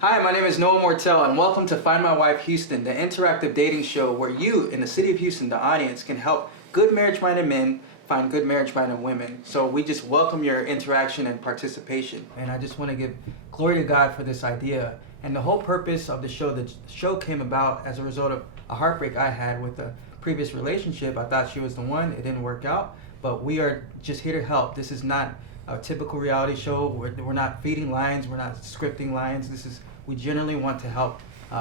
Hi, my name is Noah Mortel, and welcome to Find My Wife Houston, the interactive dating show where you, in the city of Houston, the audience, can help good marriage-minded men find good marriage-minded women. So we just welcome your interaction and participation. And I just want to give glory to God for this idea. And the whole purpose of the show came about as a result of a heartbreak I had with a previous relationship. I thought she was the one. It didn't work out. But we are just here to help. This is not a typical reality show. We're not feeding lines. We're not scripting lines. We generally want to help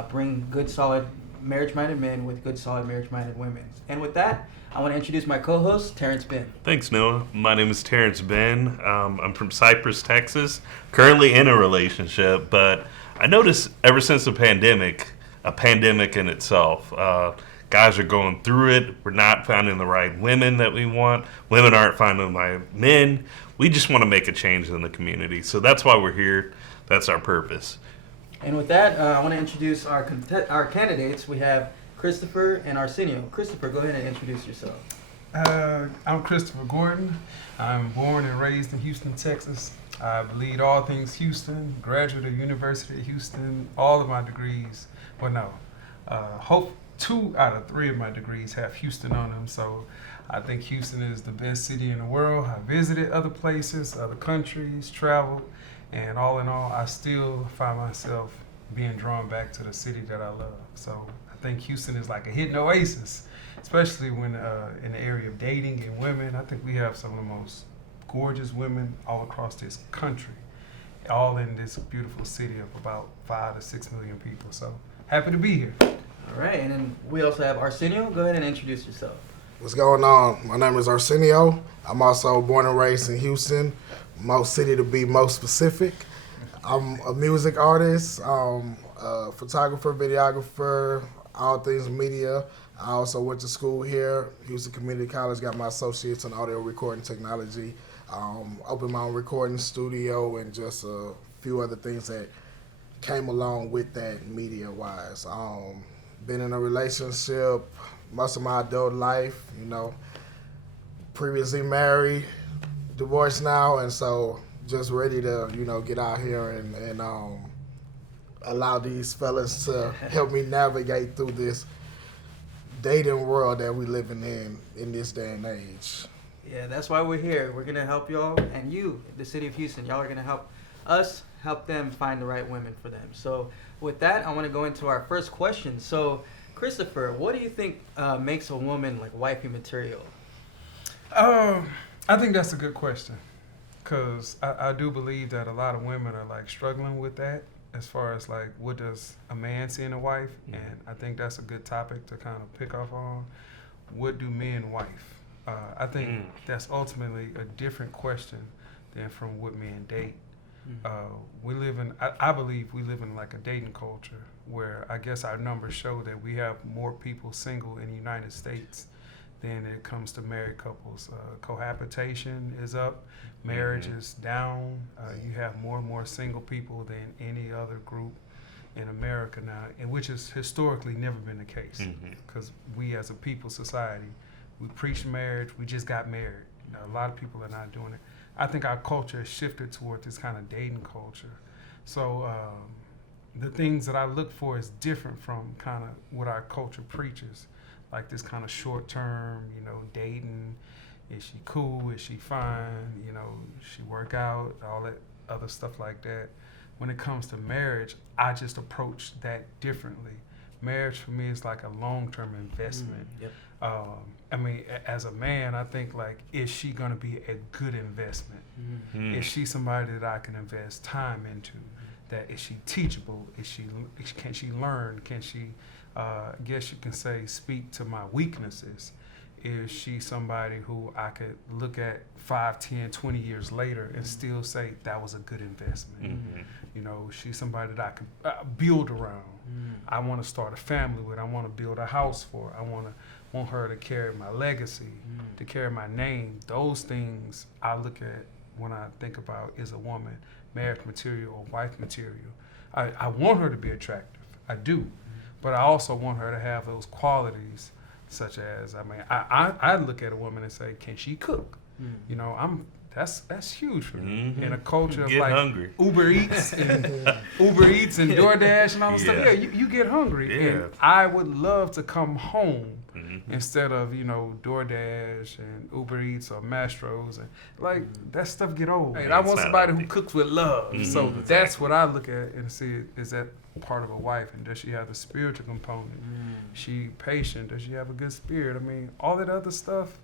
bring good, solid, marriage-minded men with good, solid, marriage-minded women. And with that, I want to introduce my co-host, Terrence Ben. Thanks, Noah. My name is Terrence Ben. I'm from Cypress, Texas, currently in a relationship, but I noticed ever since the pandemic, a pandemic in itself, guys are going through it. We're not finding the right women that we want. Women aren't finding the right men. We just want to make a change in the community. So that's why we're here. That's our purpose. And with that, I want to introduce our candidates. We have Christopher and Arsenio. Christopher, go ahead and introduce yourself. I'm Christopher Gordon. I'm born and raised in Houston, Texas. I lead all things Houston, graduate of University of Houston, all of my degrees. Well, no, hope 2 out of 3 of my degrees have Houston on them. So I think Houston is the best city in the world. I visited other places, other countries, traveled. And all in all, I still find myself being drawn back to the city that I love. So I think Houston is like a hidden oasis, especially when in the area of dating and women. I think we have some of the most gorgeous women all across this country, all in this beautiful city of about 5 to 6 million people. So happy to be here. All right, and then we also have Arsenio. Go ahead and introduce yourself. What's going on? My name is Arsenio. I'm also born and raised in Houston, most city to be most specific. I'm a music artist, a photographer, videographer, all things media. I also went to school here, Houston Community College, got my associates in audio recording technology, opened my own recording studio, and just a few other things that came along with that media-wise. Been in a relationship most of my adult life, previously married, divorced now, and so just ready to, get out here and allow these fellas to help me navigate through this dating world that we living in this day and age. Yeah, that's why we're here. We're going to help y'all, and you, the city of Houston, y'all are going to help us help them find the right women for them. So with that, I want to go into our first question. So Christopher, what do you think makes a woman like wifey material? I think that's a good question, because I do believe that a lot of women are like struggling with that as far as like what does a man see in a wife, and I think that's a good topic to kind of pick up on. What do men wife? I think that's ultimately a different question than from what men date. I believe we live in like a dating culture where I guess our numbers show that we have more people single in the United States than it comes to married couples. Cohabitation is up, marriage is down. You have more and more single people than any other group in America now, and which has historically never been the case, because we as a people society, we preach marriage, we just got married. A lot of people are not doing it. I think our culture has shifted toward this kind of dating culture. So the things that I look for is different from kind of what our culture preaches, like this kind of short-term, dating. Is she cool? Is she fine? She work out, all that other stuff like that. When it comes to marriage, I just approach that differently. Marriage for me is like a long-term investment. Yep. As a man, I think like, is she gonna be a good investment? Is she somebody that I can invest time into? That is she teachable? Can she learn? Can she, I guess you can say, speak to my weaknesses? Is she somebody who I could look at 5, 10, 20 years later and still say that was a good investment? She's somebody that I can build around. I want to start a family with. I want to build a house for. I want her to carry my legacy, to carry my name. Those things I look at when I think about, is a woman marriage material or wife material. I want her to be attractive. I do. But I also want her to have those qualities, such as, I look at a woman and say, can she cook? That's huge for me. Mhm. In a culture of Get like hungry. Uber Eats and DoorDash and all that stuff. Yeah. Yeah, you get hungry. Yeah. And I would love to come home Mhm. instead of, DoorDash and Uber Eats or Mastros and like that stuff get old. And I It's want not somebody healthy. who cooks with love. Mhm, So exactly. that's what I look at and see, is that part of a wife, and does she have the spiritual component? She patient? Does she have a good spirit? I mean, all that other stuff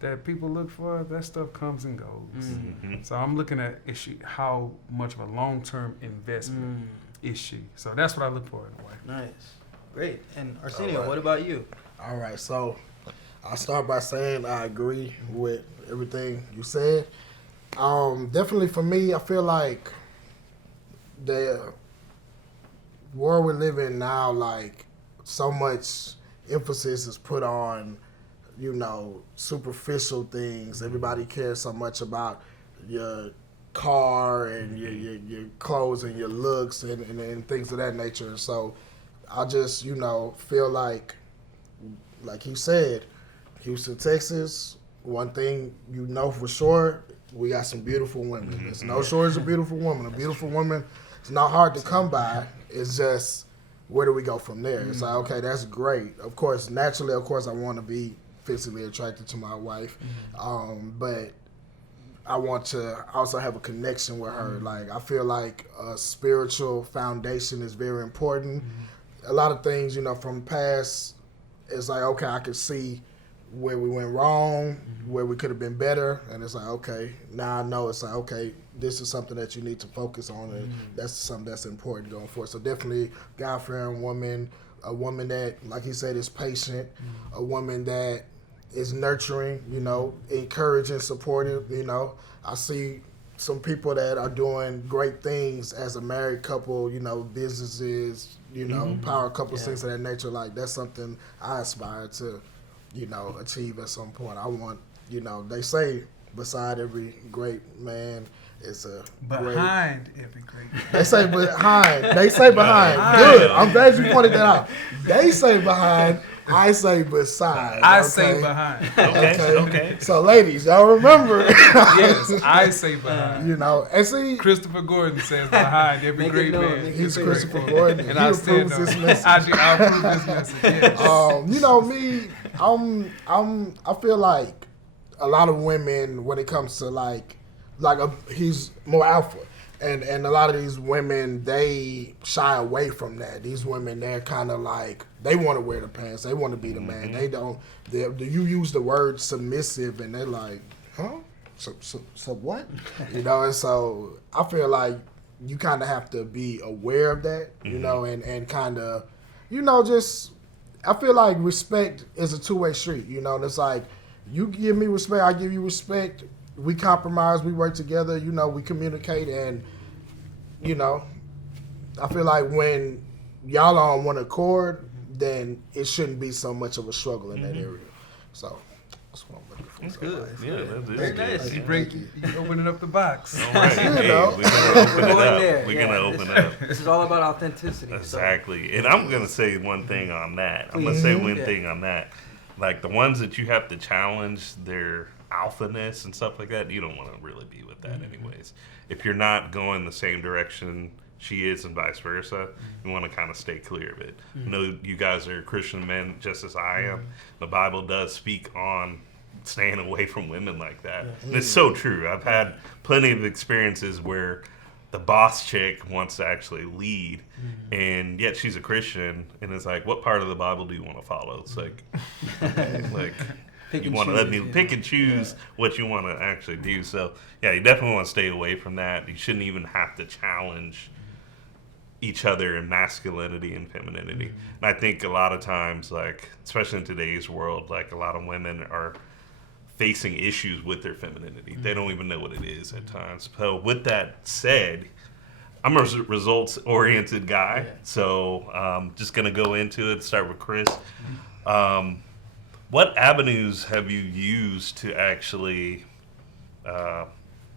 that people look for, that stuff comes and goes. Mhm. So I'm looking at, is she, how much of a long-term investment is she? So that's what I look for in a wife. Nice. Great. And Arsenio, Alright. what about you? All right, so I'll start by saying I agree with everything you said. Definitely for me, I feel like the world we live in now, like so much emphasis is put on, superficial things. Everybody cares so much about your car and your clothes and your looks and things of that nature. And so I just, feel like you said, Houston, Texas, one thing for sure, we got some beautiful women. There's no shortage of beautiful women. A beautiful woman is not hard to come by. It's just, where do we go from there? It's like, okay, that's great. Of course, naturally, I want to be physically attracted to my wife. But I want to also have a connection with her. Like, I feel like a spiritual foundation is very important. A lot of things, from the past, it's like, okay, I could see where we went wrong, where we could have been better, and it's like, okay, now I know. It's like, okay, this is something that you need to focus on, and that's something that's important going forward. So definitely God-fearing woman, a woman that, like he said, is patient, a woman that is nurturing, encouraging, supportive. I see some people that are doing great things as a married couple, businesses, power couples, things of that nature. Like, that's something I aspire to, achieve at some point. I want, they say beside every great man is a Behind every great man. They say behind. Good. I'm glad you pointed that out. They say behind. I say beside. I say behind. Okay. So, ladies, y'all remember. Yes, I say behind. And see, Christopher Gordon says behind every Make great it known, man. make he's it Christopher known. Gordon. And He I stand approves on this it. message. I approve this message. Yes. Me, I feel like a lot of women, when it comes to he's more alpha. And a lot of these women, they shy away from that. These women, they're kind of like, they want to wear the pants. They want to be the man. They don't, you use the word submissive and they're like, huh? So what? And so I feel like you kind of have to be aware of that, and kind of, just, I feel like respect is a two-way street, and it's like, you give me respect, I give you respect. We compromise, we work together, we communicate, and, I feel like when y'all are on one accord, then it shouldn't be so much of a struggle in that area. So, that's what I'm looking for. That's good. Yeah, that's Very nice. You opening up the box. All right. Hey, we're know. going to open We're it going up. there. We're Yeah, going to open it up. This is all about authenticity. Exactly. And I'm going to say one thing on that. I'm going to say one thing on that. Like, the ones that you have to challenge their alphaness and stuff like that, you don't want to really be with that anyways. If you're not going the same direction she is and vice versa, you want to kind of stay clear of it. I know you guys are Christian men just as I am. The Bible does speak on staying away from women like that. And it's so true. I've had plenty of experiences where the boss chick wants to actually lead, and yet she's a Christian, and it's like, what part of the Bible do you want to follow? It's like, Pick you and want to let me choose, pick and choose what you want to actually do. So, yeah, you definitely want to stay away from that. You shouldn't even have to challenge each other in masculinity and femininity. And I think a lot of times, like, especially in today's world, like, a lot of women are facing issues with their femininity. They don't even know what it is at times. So with that said, I'm a results-oriented guy. So just going to go into it, start with Chris. What avenues have you used to actually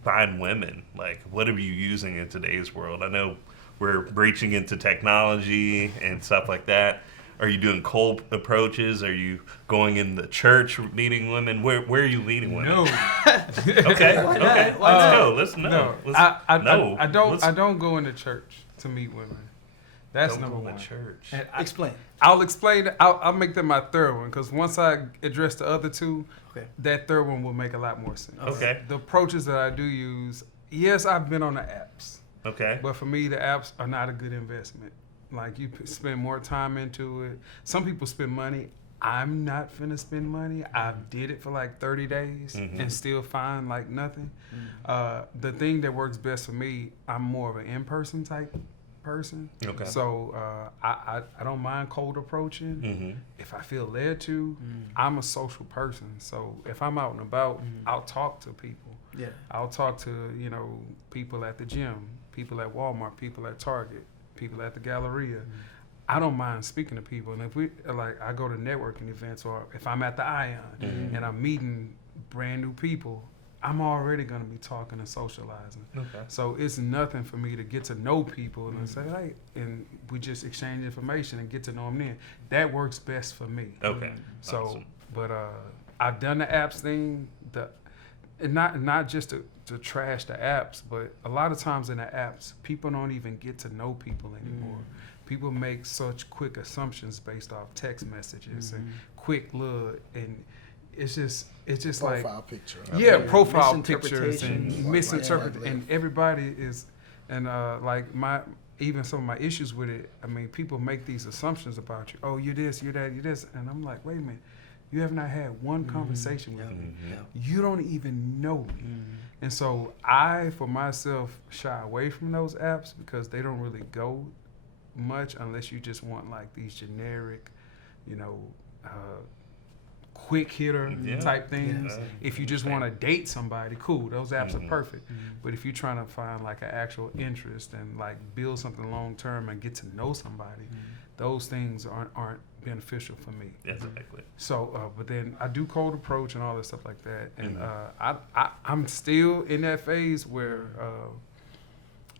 find women? Like, what are you using in today's world? I know we're breaching into technology and stuff like that. Are you doing cold approaches? Are you going in the church meeting women? Where are you leading women? No. Okay. Okay. Let's go. Let's know. No, I don't go into church to meet women. That's Don't number go to one. church. And Explain. I'll explain. I'll make that my third one because once I address the other two, Okay. that third one will make a lot more sense. Okay. The approaches that I do use, yes, I've been on the apps, Okay. but for me, the apps are not a good investment. Like you spend more time into it. Some people spend money. I'm not finna spend money. I did it for like 30 days and still find like nothing. The thing that works best for me, I'm more of an in-person type person. Okay. So I don't mind cold approaching. Mm-hmm. If I feel led to, I'm a social person. So if I'm out and about, I'll talk to people. Yeah. I'll talk to, people at the gym, people at Walmart, people at Target, people at the Galleria. I don't mind speaking to people. And if I go to networking events or if I'm at the Ion and I'm meeting brand new people, I'm already going to be talking and socializing. Okay. So it's nothing for me to get to know people and say, hey, and we just exchange information and get to know them then. That works best for me. Okay. So, Awesome. but I've done the apps thing, and not just to trash the apps, but a lot of times in the apps, people don't even get to know people anymore. People make such quick assumptions based off text messages and quick look, and it's just Profile like picture. profile pictures and Misinterpretations. misinterpret, Yeah. and everybody is, and even some of my issues with it. I mean, people make these assumptions about you. Oh, you're this, you're that, you're this, and I'm like, wait a minute. You have not had one conversation with me. You don't even know me. And so I, for myself, shy away from those apps because they don't really go much unless you just want like these generic, quick hitter type things. Yeah. If you just want to date somebody, cool, those apps are perfect. But if you're trying to find like an actual interest and like build something long term and get to know somebody, those things aren't beneficial for me. Exactly. So, but then I do cold approach and all that stuff like that, and I'm still in that phase where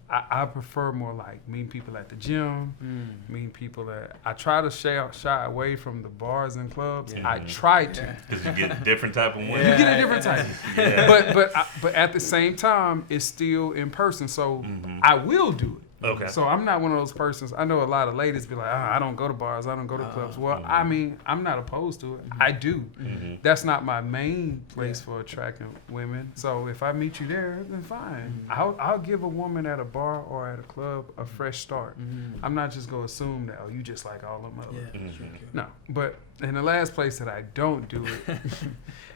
I prefer more like meeting people at the gym, meeting people I try to shy away from the bars and clubs. I try to. Because you get a different type of women. You get a different type, but at the same time, it's still in person, so I will do it. Okay. So I'm not one of those persons. I know a lot of ladies be like, I don't go to bars, I don't go to clubs. Well, I mean, I'm not opposed to it. I do. That's not my main place for attracting women. So if I meet you there, then fine. I'll give a woman at a bar or at a club a fresh start. I'm not just gonna assume that you just like all them others. No, but in the last place that I don't do it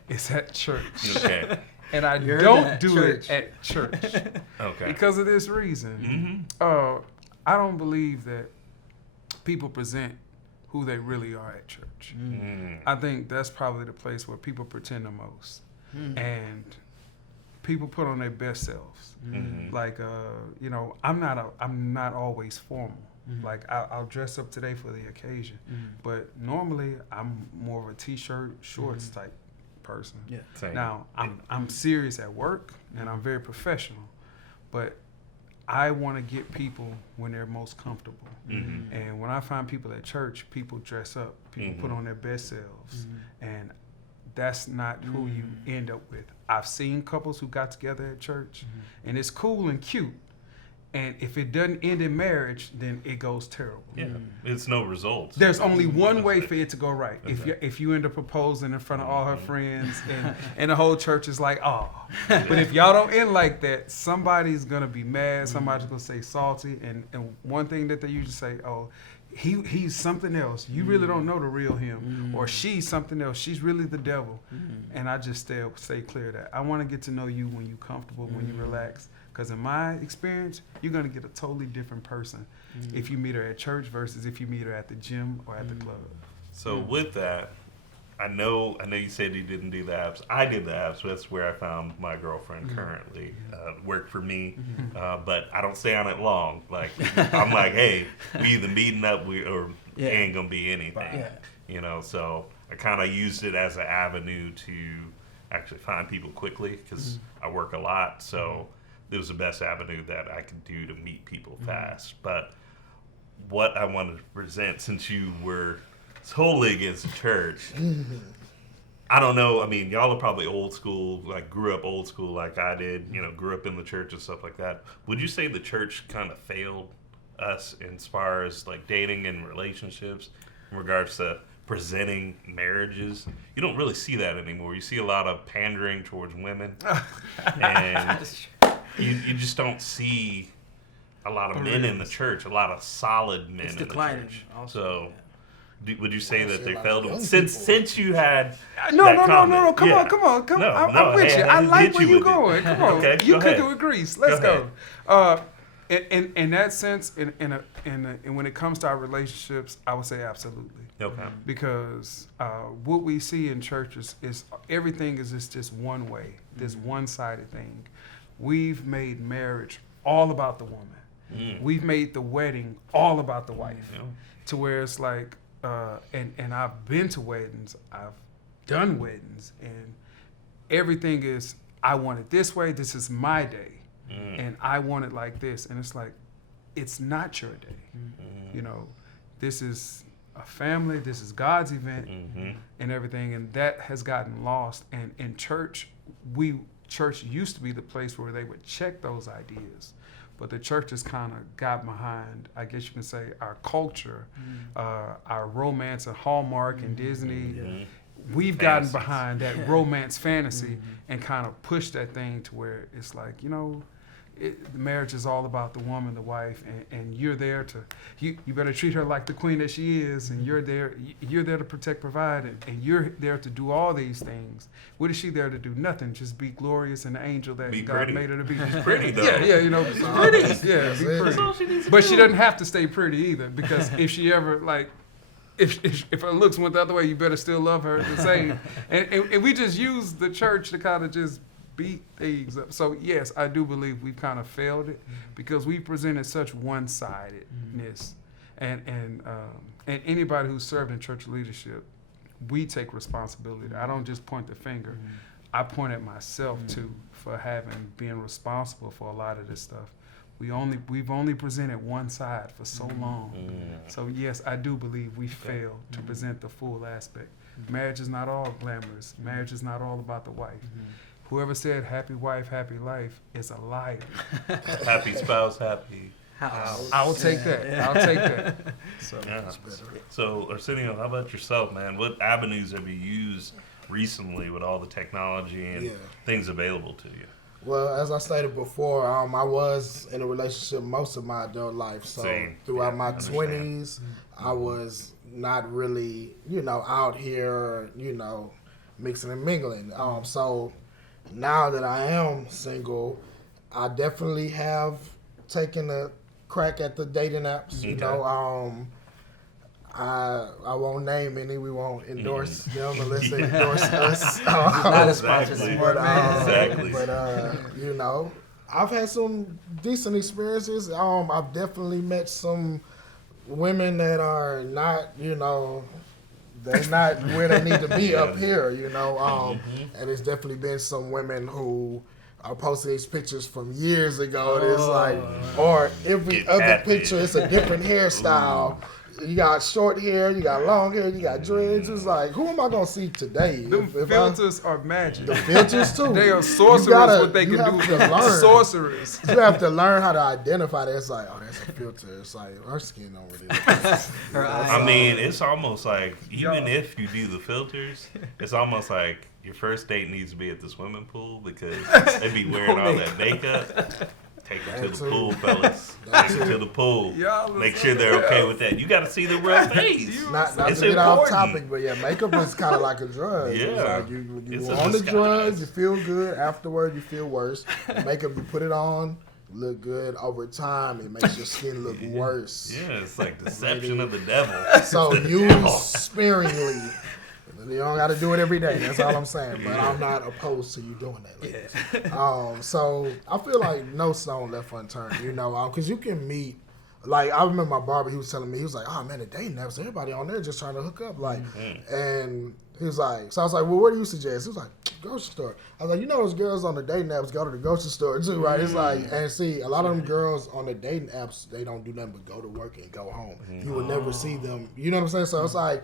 is at church. Okay. And I You're don't at do church. it at church. Okay. Because of this reason. I don't believe that people present who they really are at church. I think that's probably the place where people pretend the most. And people put on their best selves. Like, I'm not always formal. Like, I'll dress up today for the occasion. But normally, I'm more of a t-shirt, shorts type person. Same. Now, I'm serious at work and I'm very professional, but I want to get people when they're most comfortable. And when I find people at church, people dress up, people put on their best selves, and that's not who you end up with. I've seen couples who got together at church, and it's cool and cute. And if it doesn't end in marriage, then it goes terrible. Yeah. It's no results. There's only one way for it to go right. If you end up proposing in front of all her friends and the whole church is like, oh. But if y'all don't end like that, somebody's going to be mad. Somebody's going to say salty. And one thing that they usually say, oh, he's something else. You really don't know the real him. Or she's something else. She's really the devil. And I just stay clear of that. I want to get to know you when you're comfortable, when you relax. Because in my experience, you're going to get a totally different person if you meet her at church versus if you meet her at the gym or at the club. So with that, I know you said you didn't do the apps. I did the apps. That's where I found my girlfriend currently. Worked for me, but I don't stay on it long. Like, I'm like, hey, we either meeting up or ain't going to be anything. So I kind of used it as an avenue to actually find people quickly because I work a lot. So it was the best avenue that I could do to meet people fast. But what I wanted to present, since you were totally against the church. I don't know. I mean, y'all are probably old school, like grew up old school like I did, grew up in the church and stuff like that. Would you say the church kind of failed us as far as like dating and relationships in regards to presenting marriages? You don't really see that anymore. You see a lot of pandering towards women. And you just don't see a lot of men in the church, a lot of solid men in the church. Also, Would you say that they failed young since you had No, that no, comment? come Yeah. on. No, I'm with hey, you. I I didn't like hit where you you with it. going. Come on. Okay, You go cooking ahead. with grease. Let's Go go. In that sense, and when it comes to our relationships, I would say absolutely. Okay. Because what we see in churches is everything is just one way, this one-sided thing. We've made marriage all about the woman. We've made the wedding all about the wife. Yeah. To where it's like, and I've been to weddings, I've done weddings, and everything is, I want it this way, this is my day, and I want it like this. And it's like, it's not your day. This is a family, this is God's event, and everything, and that has gotten lost. And in church, church used to be the place where they would check those ideas. But the church has kind of got behind, I guess you can say, our culture, our romance and Hallmark and Disney. We've gotten behind that romance fantasy and kind of pushed that thing to where it's like, marriage is all about the woman, the wife, and you're there to, you better treat her like the queen that she is, and you're there to protect, provide, and you're there to do all these things. What is she there to do? Nothing. Just be glorious and the angel that Be God pretty. made her to be. She's pretty though. Yeah, be pretty. Yeah, be That's all pretty. she needs to But do. she doesn't have to stay pretty either, because if she ever if her looks went the other way, you better still love her the same. And we just use the church to kind of just beat things up. So yes, I do believe we've kind of failed it because we presented such one-sidedness, and anybody who's served in church leadership, we take responsibility. I don't just point the finger. I point at myself too for being responsible for a lot of this stuff. We've only presented one side for so long. So yes, I do believe we failed to present the full aspect. Marriage is not all glamorous. Marriage is not all about the wife. Whoever said happy wife, happy life is a liar. Happy spouse, happy house. I'll take that. I'll take that. So, Yeah. So, Arsenio, how about yourself, man? What avenues have you used recently with all the technology and things available to you? Well, as I stated before, I was in a relationship most of my adult life. So Same. throughout my Understand. 20s, I was not really, out here, mixing and mingling. So now that I am single, I definitely have taken a crack at the dating apps. Okay. I won't name any. We won't endorse them unless they endorse us. not a sponsor. Exactly. But, Exactly. But I've had some decent experiences. I've definitely met some women that are not, they're not where they need to be up here, and it's definitely been some women who are posting these pictures from years ago. And it's like, or every Get other catfish. picture, it's a different hairstyle. You got short hair, you got long hair, you got dreads. It's like, who am I gonna see today? them filters are magic. The filters too. They are You sorcerers. gotta- What they you can have do. to learn. Sorcerers. You have to learn how to identify that. It's like, oh, that's a filter. It's like, her skin don't really. her eyes. I mean, it's almost like, even if you do the filters, it's almost like your first date needs to be at the swimming pool because they be wearing all that makeup. Take them to That the too. pool, fellas. That Take them too. to the pool. Y'all Make is sure they're something okay else. with that. You got to see the real face. Not It's to get off important. topic, but yeah, makeup is kind of like a drug. It's Yeah. like you It's a on the disguise. drugs, you feel good. Afterward, you feel worse. Makeup, you put it on, look good. Over time, it makes your skin look worse. Yeah, it's like deception of the devil. So It's the use devil. sparingly. You don't got to do it every day. That's all I'm saying. But I'm not opposed to you doing that. Ladies. So I feel like no stone left unturned. Because you can meet. Like I remember my barber. He was telling me. He was like, "Oh man, the dating apps. Everybody on there just trying to hook up." Like, and he was like, so I was like, "Well, what do you suggest?" He was like, "Grocery store." I was like, those girls on the dating apps go to the grocery store too, right? It's like, and see, a lot of them girls on the dating apps, they don't do nothing but go to work and go home. You would never see them. You know what I'm saying? So it's like,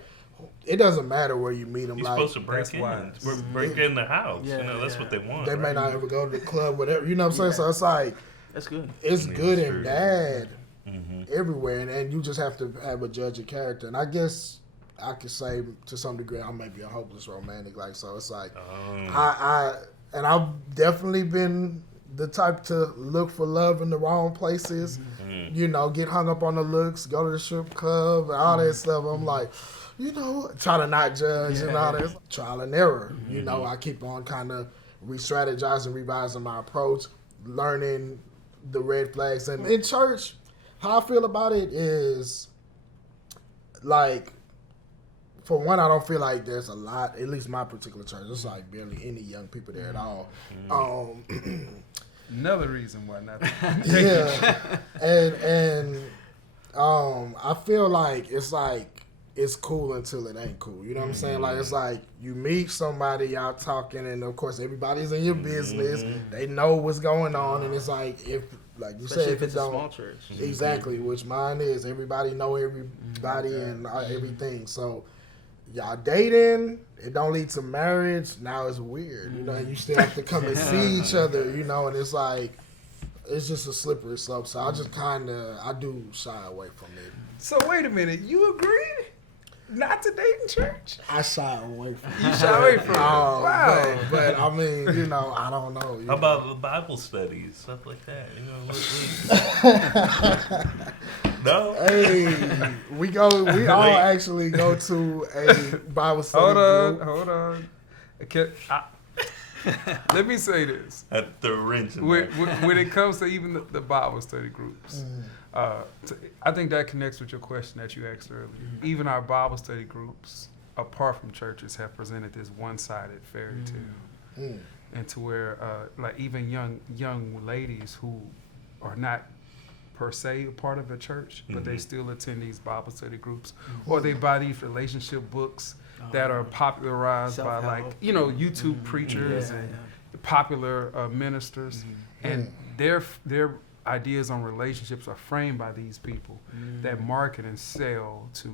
it doesn't matter where you meet them. You're like supposed to break that's in. wise. Break in the house. Yeah, you know, that's yeah. what they want. they may right? not ever go to the club, whatever. You know what I'm saying? So it's like That's good. it's Yeah, good that's and true. bad Mm-hmm. everywhere, and you just have to have a judge of character. And I guess I could say to some degree I'm maybe a hopeless romantic. Like so, it's like and I've definitely been the type to look for love in the wrong places. Mm-hmm. You know, get hung up on the looks, go to the strip club, and all that stuff. I'm like, you know, try to not judge and all that. Trial and error. You know, I keep on kind of re-strategizing, revising my approach, learning the red flags. And in church, how I feel about it is, like, for one, I don't feel like there's a lot, at least my particular church, there's like barely any young people there at all. Another reason why not. Yeah, and I feel like it's cool until it ain't cool. You know what I'm saying? Like it's like you meet somebody, y'all talking, and of course everybody's in your business. They know what's going on, and it's like if, like you Especially said, if it's you a don't small church. exactly, which mine is. Everybody know everybody and everything. So y'all dating, it don't lead to marriage. Now it's weird, you know. And you still have to come and see each other, you know. And it's like it's just a slippery slope. So I just I do shy away from it. So wait a minute, you agree not to date in church? I shy away from it. You shy away from it. Wow. But I mean, you know, I don't know. How about the Bible studies, stuff like that? You know, no. Hey, we all actually go to a Bible study group. Hold on. Let me say this. At the wrench. When it comes to even the Bible study groups, I think that connects with your question that you asked earlier. Even our Bible study groups, apart from churches, have presented this one-sided fairy tale, and to where, like even young ladies who are not per se a part of a church, but they still attend these Bible study groups, or they buy these relationship books that are popularized by Self-help. YouTube preachers and popular ministers, and their ideas on relationships are framed by these people that market and sell to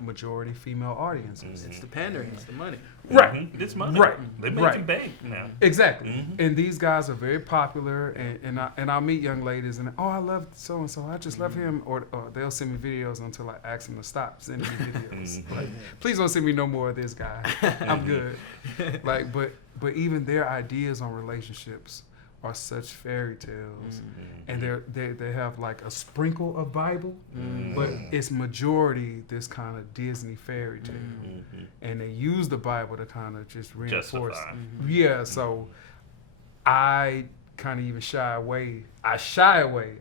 majority female audiences. It's the pandering. It's the money. Right. It's money. Right. They make Right. you bank now. Exactly. And these guys are very popular, and I'll meet young ladies and I love so and so. I just love him, or they'll send me videos until I ask them to stop sending me videos. Like, please don't send me no more of this guy. I'm good. Like, but even their ideas on relationships are such fairy tales, and they have like a sprinkle of Bible, but it's majority this kind of Disney fairy tale, and they use the Bible to kind of just reinforce. Justify. Yeah, so I kind of even shy away. I shy away.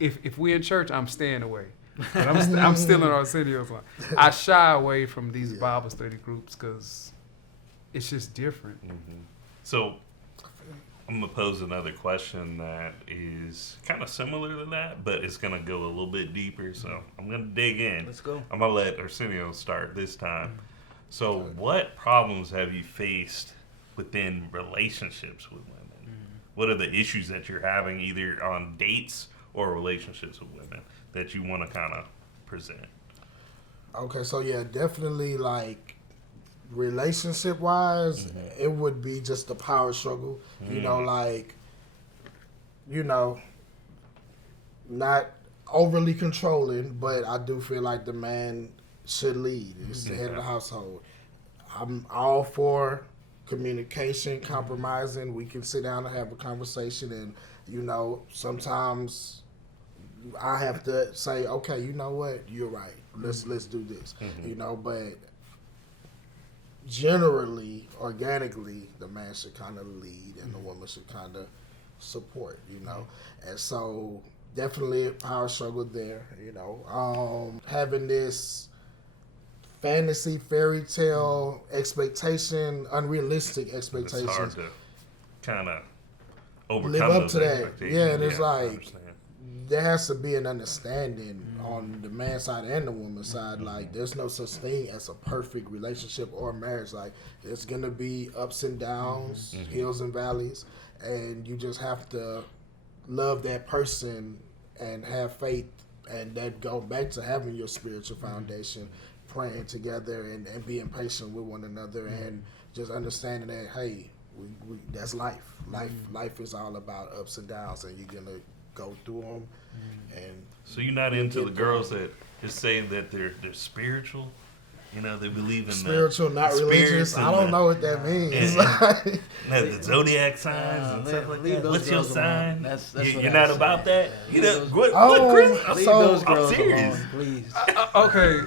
If we in church, I'm staying away. But I'm still in Arsenio's line. I shy away from these Bible study groups because it's just different. So I'm going to pose another question that is kind of similar to that, but it's going to go a little bit deeper. So I'm going to dig in. Let's go. I'm going to let Arsenio start this time. So what problems have you faced within relationships with women? What are the issues that you're having either on dates or relationships with women that you want to kind of present? Okay, so yeah, definitely like relationship wise, it would be just a power struggle. You know, like, you know, not overly controlling, but I do feel like the man should lead. It's the head of the household. I'm all for communication, compromising. We can sit down and have a conversation, and you know, sometimes I have to say, okay, you know what, you're right. Let's do this. You know, but generally, organically, the man should kind of lead and the woman should kind of support, you know. And so definitely a power struggle there, you know. Having this fantasy fairy tale expectation, unrealistic It's expectations. hard to kind of overcome Live up those to that. expectations. Yeah, and it's I like understand. there has to be an understanding on the man's side and the woman's side. Like, there's no such thing as a perfect relationship or marriage. Like, there's gonna be ups and downs, hills and valleys, and you just have to love that person and have faith, and that go back to having your spiritual foundation, praying together and being patient with one another and just understanding that, hey, we that's life. Life is all about ups and downs, and you're gonna go through them. And So you're not into the girls that just say that they're spiritual? You know, they believe in spiritual, not religious. I don't know what that means. The zodiac signs and stuff like that. What's your sign? That's You're not about that? You know, what, Chris? Leave those girls I'm serious. alone, please. Okay,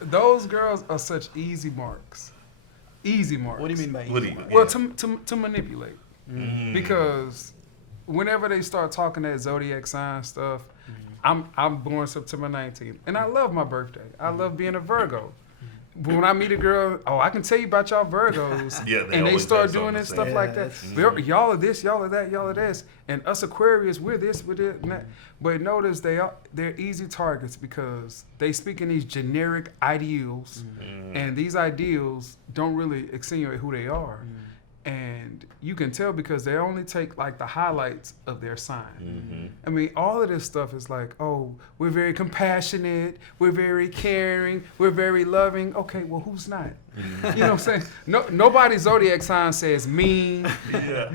those girls are such easy marks. Easy marks. What do you mean by What do easy? you- Well, Yeah. to manipulate, because whenever they start talking that zodiac sign stuff, I'm born September 19th, and I love my birthday. I love being a Virgo. But when I meet a girl, I can tell you about y'all Virgos, Yeah, they and they always start have doing something this to stuff say. like that. Y'all are this, y'all are that, y'all are this, and us Aquarius, we're this, we're that, and that. But notice they're easy targets because they speak in these generic ideals, and these ideals don't really accentuate who they are. And you can tell because they only take like the highlights of their sign. I mean, all of this stuff is like, oh, we're very compassionate, we're very caring, we're very loving. Okay, well, who's not? You know what I'm saying? Nobody's zodiac sign says mean,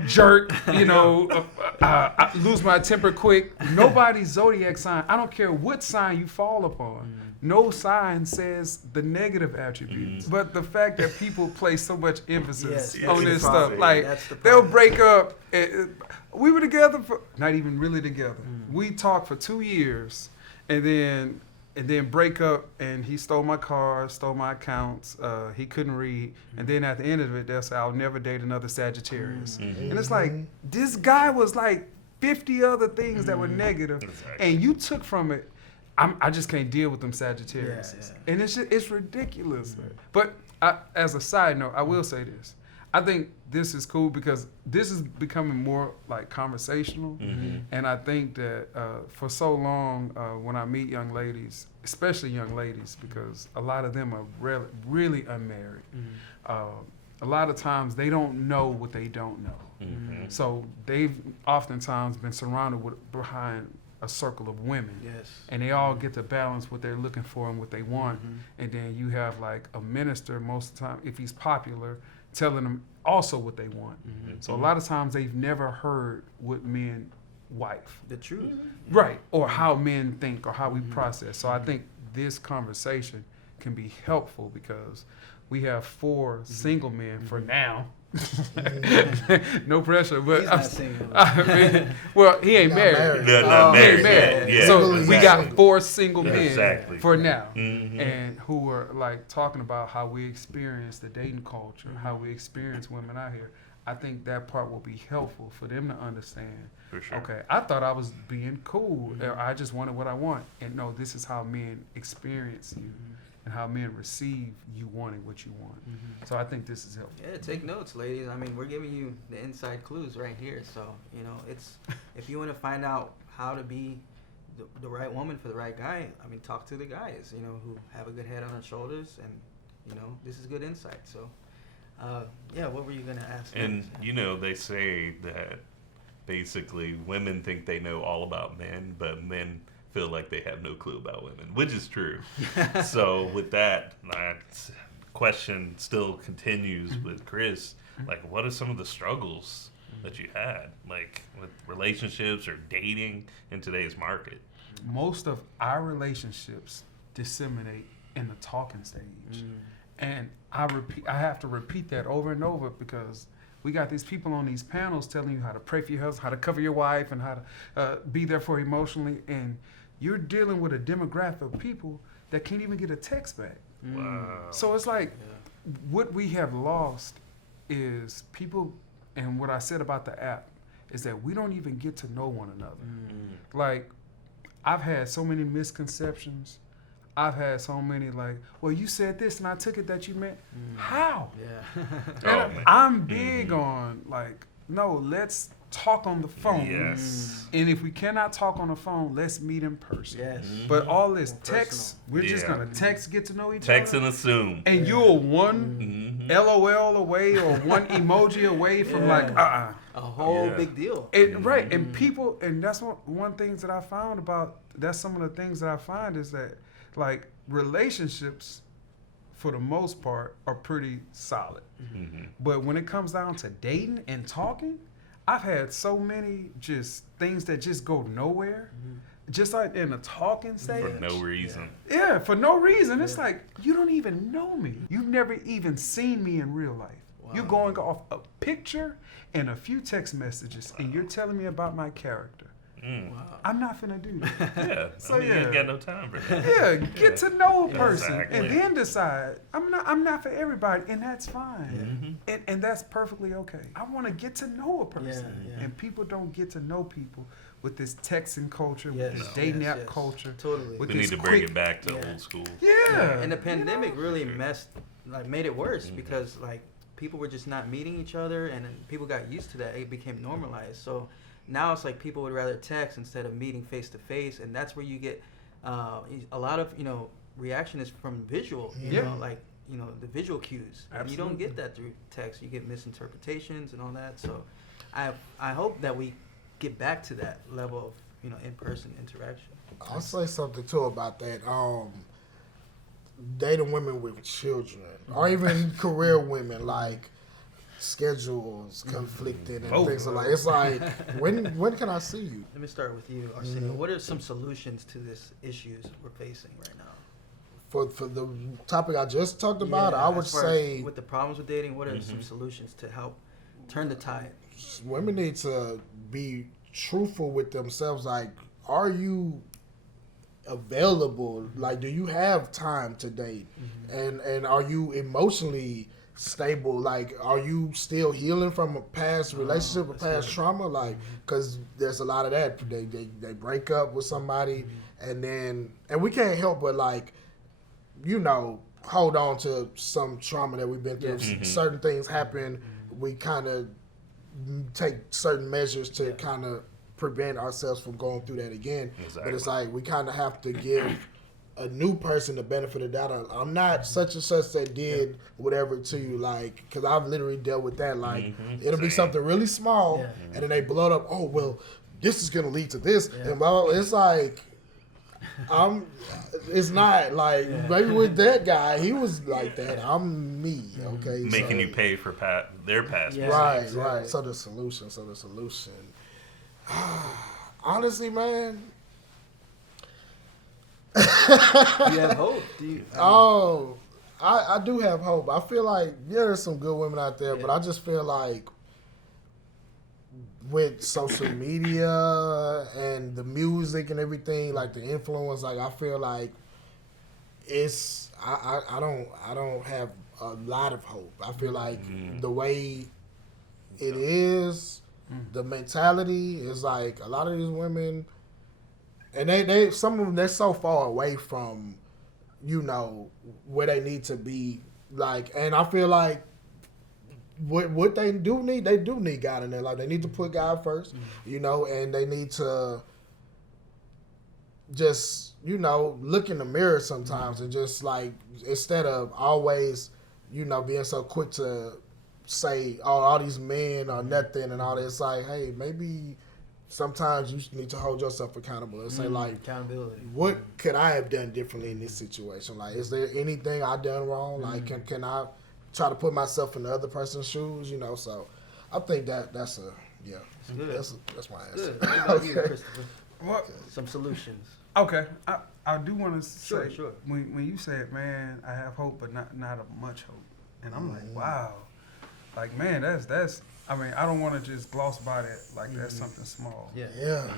jerk, I lose my temper quick. Nobody's zodiac sign, I don't care what sign you fall upon. No sign says the negative attributes. But the fact that people place so much emphasis Yes, on that's this the problem. stuff, like That's the they'll problem. break up. We were together for not even really together. We talked for 2 years, and then break up. And he stole my car, stole my accounts. He couldn't read, and then at the end of it, they'll say, "I'll never date another Sagittarius." And it's like this guy was like 50 other things that were negative, and you took from it. I just can't deal with them Sagittarius, and it's ridiculous. But as a side note, I will say this: I think this is cool because this is becoming more like conversational, and I think that for so long, when I meet young ladies, especially young ladies, because a lot of them are really unmarried. A lot of times they don't know what they don't know, so they've oftentimes been surrounded behind a circle of women. Yes. And they all get to balance what they're looking for and what they want. And then you have like a minister most of the time, if he's popular, telling them also what they want. So a lot of times they've never heard what men wife. The truth. Right. Or how men think or how we process. So I think this conversation can be helpful because we have 4 single men for now. No pressure, but He's not single. I mean, well, he ain't married. They're not He ain't married. married. Yeah, So exactly. we got 4 single men Exactly. for now, and who are like talking about how we experience the dating culture, how we experience women out here. I think that part will be helpful for them to understand. For sure. Okay, I thought I was being cool, or I just wanted what I want, and no, this is how men experience you. And how men receive you wanting what you want. So I think this is helpful. Yeah, take notes, ladies. I mean, we're giving you the inside clues right here. So, it's if you want to find out how to be the right woman for the right guy, I mean, talk to the guys, who have a good head on their shoulders. And, this is good insight. So, what were you going to ask? And, they say that basically women think they know all about men, but men feel like they have no clue about women, which is true. So with that question still continues with Chris, like what are some of the struggles that you had, like with relationships or dating in today's market? Most of our relationships disseminate in the talking stage. And I have to repeat that over and over because we got these people on these panels telling you how to pray for your husband, how to cover your wife, and how to be there for emotionally. And you're dealing with a demographic of people that can't even get a text back. Wow. So it's like what we have lost is people, and what I said about the app is that we don't even get to know one another. Like, I've had so many misconceptions. I've had so many like, well, you said this and I took it that you meant. How? Yeah. And I'm big on like, no, let's talk on the phone. Yes. And if we cannot talk on the phone, let's meet in person. Yes. But all this More text, we're just Yeah. gonna text, get to know each Text other. and assume. And you're one LOL away or one emoji away from like, A whole Yeah. big deal. Right, and people, and that's one things that I found about, that's some of the things that I find is that, like, relationships for the most part, are pretty solid. Mm-hmm. But when it comes down to dating and talking, I've had so many just things that just go nowhere, just like in a talking stage. For no reason. Yeah, for no reason. It's like, you don't even know me. You've never even seen me in real life. Wow. You're going off a picture and a few text messages, and you're telling me about my character. Mm. Wow. I'm not finna do that. Yeah. So, I mean, you yeah. ain't got no time for that. Yeah, get to know a person Exactly. and then decide. I'm not for everybody, and that's fine. Mhm. And that's perfectly okay. I want to get to know a person, Yeah, yeah. and people don't get to know people with this texting culture, Yes, with this no. dating yes, app yes. culture. Totally. With We need this to bring quick- it back to Yeah. old school. Yeah, And the you pandemic know? really Sure. made it worse Mhm. because like people were just not meeting each other, and then people got used to that. It became normalized. So now it's like people would rather text instead of meeting face to face, and that's where you get a lot of reaction is from visual. You Yeah. know, like the visual cues. And you don't Absolutely. get that through text. You get misinterpretations and all that. So I hope that we get back to that level of in-person interaction. I'll say something too about that. Dating women with children, or even career women, like schedules conflicted and Oh. things like. It's like, when can I see you? Let me start with you, Arsenio. Mhm. What are some solutions to this issues we're facing right now? For the topic I just talked about, I would as far as say with the problems with dating, what are some Mhm. solutions to help turn the tide? women need to be truthful with themselves. Like, are you available? Like, do you have time to date? And are you emotionally stable? Like, are you still healing from a past relationship or that's past good. trauma? Like, because there's a lot of that. They break up with somebody, and we can't help but like, hold on to some trauma that we've been through. Yeah. Mhm. Certain things happen. We kind of take certain measures to Yeah. kind of prevent ourselves from going through that again. But Exactly. it's like we kind of have to give a new person the benefit of the doubt. I'm not such and such that did whatever to you, like, because I've literally dealt with that. Like, Mhm. it'll be Same. something really small, Yeah. and then they blow it up. Oh well, this is gonna lead to this, Yeah. and blah, blah. It's like, it's not like maybe with that guy, he was like that. I'm me, okay. Making so, you pay for their past. Yeah. Right, exactly. right. So the solution. Honestly, man. Do you have hope? Do you? Oh, I do have hope. I feel like there's some good women out there, but Yeah. I just feel like with social media and the music and everything, like the influence, like I feel like it's I don't have a lot of hope. I feel like the way it is, the mentality is like a lot of these women, and they some of them, they're so far away from where they need to be, like, and I feel like what they do need God in their life. They need to put God first, and they need to just look in the mirror sometimes and just like, instead of always being so quick to say, oh, all these men are nothing and all that. It's like, hey, maybe sometimes you need to hold yourself accountable and say, like, Accountability. what could I have done differently in this situation? Like, is there anything I done wrong? Like, can I try to put myself in the other person's shoes? So I think that's good. that's my answer. Good. What about you, Okay. Christopher? What? Some solutions. Okay, I do want to Sure, say, sure. when you said, man, I have hope, but not much hope, and I'm like, wow, like, man, that's. I mean, I don't want to just gloss by that like that's something small. Yeah. Yeah.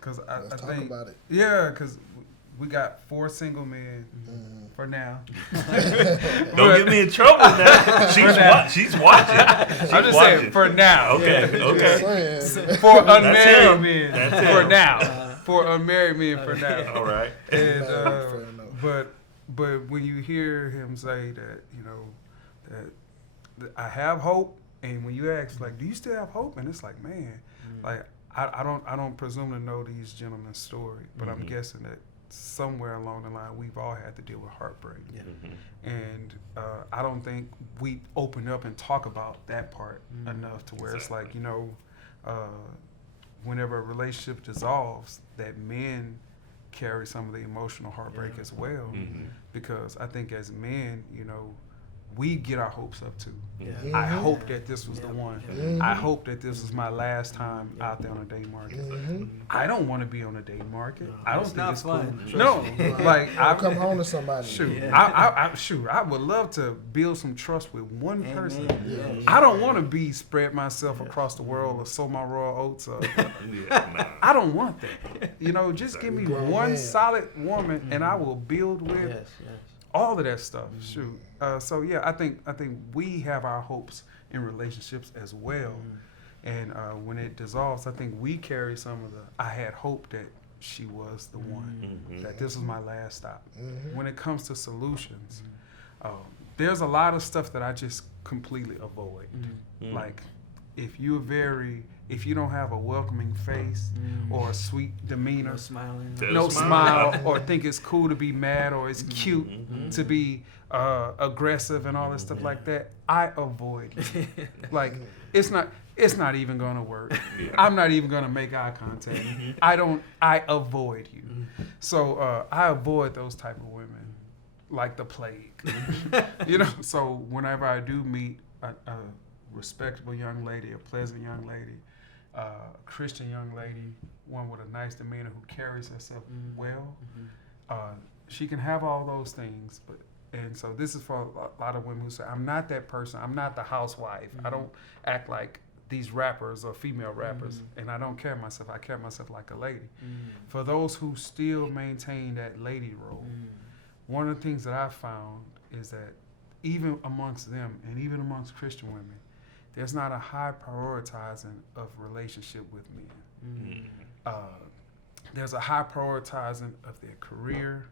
Because I Let's talk think, about it. yeah, because we got 4 single men for now. Don't get me in trouble now. She's watching. I'm just saying for now. Okay. Okay. Saying, For That's unmarried him. men That's for him. now. For unmarried men for now. All right. And Fair enough. but when you hear him say that, that I have hope, and when you ask like, do you still have hope? And it's like, man, like I don't presume to know these gentlemen's story, but I'm guessing that somewhere along the line we've all had to deal with heartbreak. Yeah. And I don't think we open up and talk about that part enough to where it's like, whenever a relationship dissolves, that men carry some of the emotional heartbreak as well, because I think as men, you know, we get our hopes up too. Yeah. I hope that this was the one. Mhm. I hope that this is my last time out there on a day market. I don't want to be on a day market. I don't It's think not it's fun. cool. No, like I'll come home to somebody. Shoot, Yeah. I would love to build some trust with one person. Yeah. I don't want to be spread myself across the world or sow my raw oats. Or, Yeah, nah. I don't want that. You know, just give me Grown one man. solid woman, and I will build with Yes. all of that stuff. Shoot. So yeah, I think we have our hopes in relationships as well, and when it dissolves, I think we carry some of the. I had hope that she was the one, that this was my last stop. When it comes to solutions, there's a lot of stuff that I just completely avoid. Like if you don't have a welcoming face or a sweet demeanor, No smiling. no smile, or think it's cool to be mad, or it's cute to be aggressive and all this stuff like that, I avoid you. Like it's not even gonna work. I'm not even gonna make eye contact. I avoid you. So I avoid those type of women like the plague. You know, so whenever I do meet a respectable young lady, a pleasant young lady, a Christian young lady, one with a nice demeanor who carries herself well, she can have all those things. And so this is for a lot of women who say, I'm not that person. I'm not the housewife. I don't act like these rappers or female rappers, and I don't carry myself. I carry myself like a lady. For those who still maintain that lady role, one of the things that I found is that even amongst them and even amongst Christian women, there's not a high prioritizing of relationship with men. There's a high prioritizing of their career,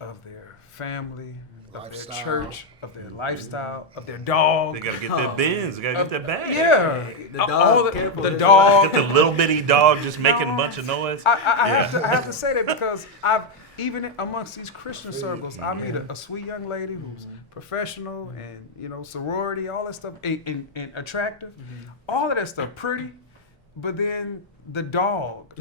of their family, of Lifestyle. their church, of their lifestyle, of their dog. They gotta get their bins. They gotta get their bag. Yeah, The dog, all careful, the there's dog. Get the little bitty dog just making a bunch of noise. I have to say that because even amongst these Christian circles, I meet a sweet young lady who's professional and, you know, sorority, all that stuff, and attractive, all of that stuff, pretty, but then the dog,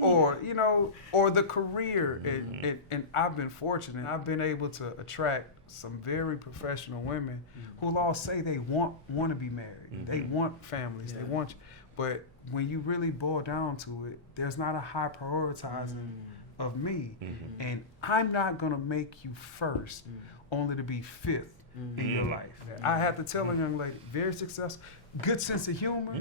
or, you know, or the career, and I've been fortunate. I've been able to attract some very professional women who'll all say they want to be married, they want families, they want, but when you really boil down to it, there's not a high prioritizing of me, and I'm not gonna make you first, only to be fifth in your life. I have to tell a young lady, very successful, good sense of humor,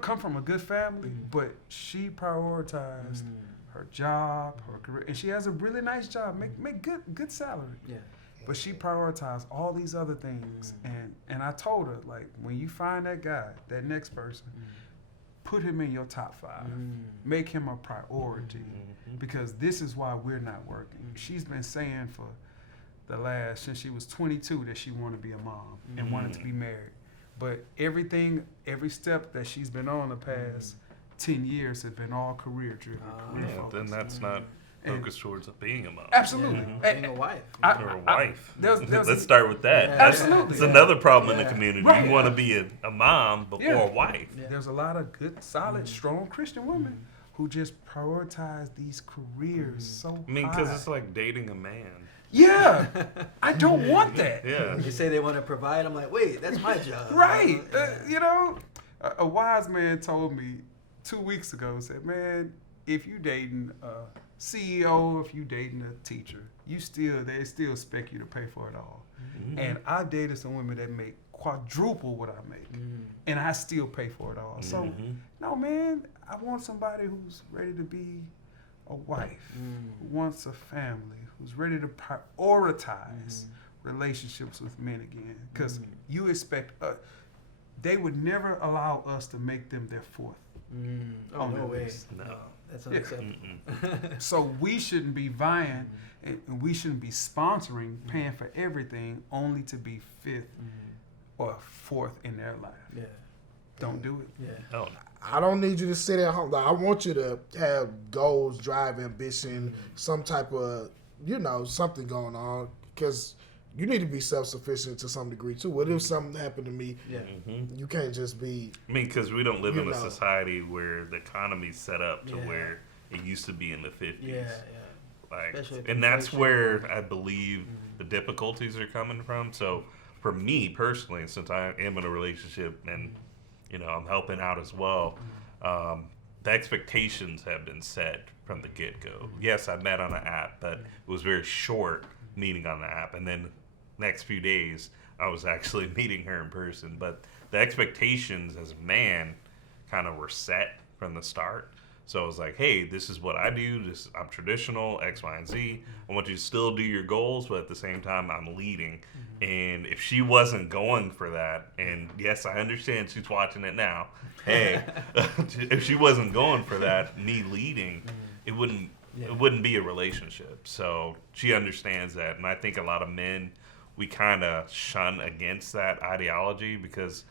come from a good family, but she prioritized her job, her career, and she has a really nice job, make good salary. Yeah. But she prioritized all these other things, and I told her, like, when you find that guy, that next person, put him in your top 5. Make him a priority, because this is why we're not working. She's been saying for since she was 22 that she wanted to be a mom and wanted to be married. But every step that she's been on the past 10 years has been all career driven. Career Yeah, focused. then that's not focused towards being a mom. Absolutely. Being a wife. Or a wife. there's Let's start with that. Yeah. Absolutely. It's another problem in the community. Right. You want to be a mom before Yeah. a wife. There's a lot of good, solid, strong Christian women who just prioritize these careers so I mean, because high. it's like dating a man. Yeah, I don't want that. Yeah. They say they want to provide. I'm like, wait, that's my job. Right. You know, a wise man told me 2 weeks ago, said, man, if you dating a CEO, if you dating a teacher, they still expect you to pay for it all. And I dated some women that make quadruple what I make, and I still pay for it all. So, no, man, I want somebody who's ready to be a wife, who wants a family, who's ready to prioritize relationships with men again. Because you expect, they would never allow us to make them their fourth. Oh, on no their way. list. No. That's unacceptable. So we shouldn't be vying, and we shouldn't be sponsoring, paying for everything, only to be fifth or fourth in their life. Yeah. Don't do it. Yeah. Oh, I don't need you to sit at home. Like, I want you to have goals, drive, ambition, some type of, something going on, because you need to be self-sufficient to some degree too. What if something happened to me? Yeah. You can't just be. I mean, because we don't live in a know. society where the economy's set up to Yeah. where it used to be in the 50s. Yeah. Like, Especially with and that's inflation. where I believe the difficulties are coming from. So for me personally, since I am in a relationship and I'm helping out as well, the expectations have been set from the get-go. Yes, I met on an app, but it was very short meeting on the app, and then next few days I was actually meeting her in person. But the expectations as a man kind of were set from the start. So I was like, hey, this is what I do. I'm traditional, X, Y, and Z. I want you to still do your goals, but at the same time, I'm leading. And if she wasn't going for that, and yes, I understand she's watching it now. Hey, if she wasn't going for that, me leading, it wouldn't be a relationship. So she understands that, and I think a lot of men, we kind of shun against that ideology because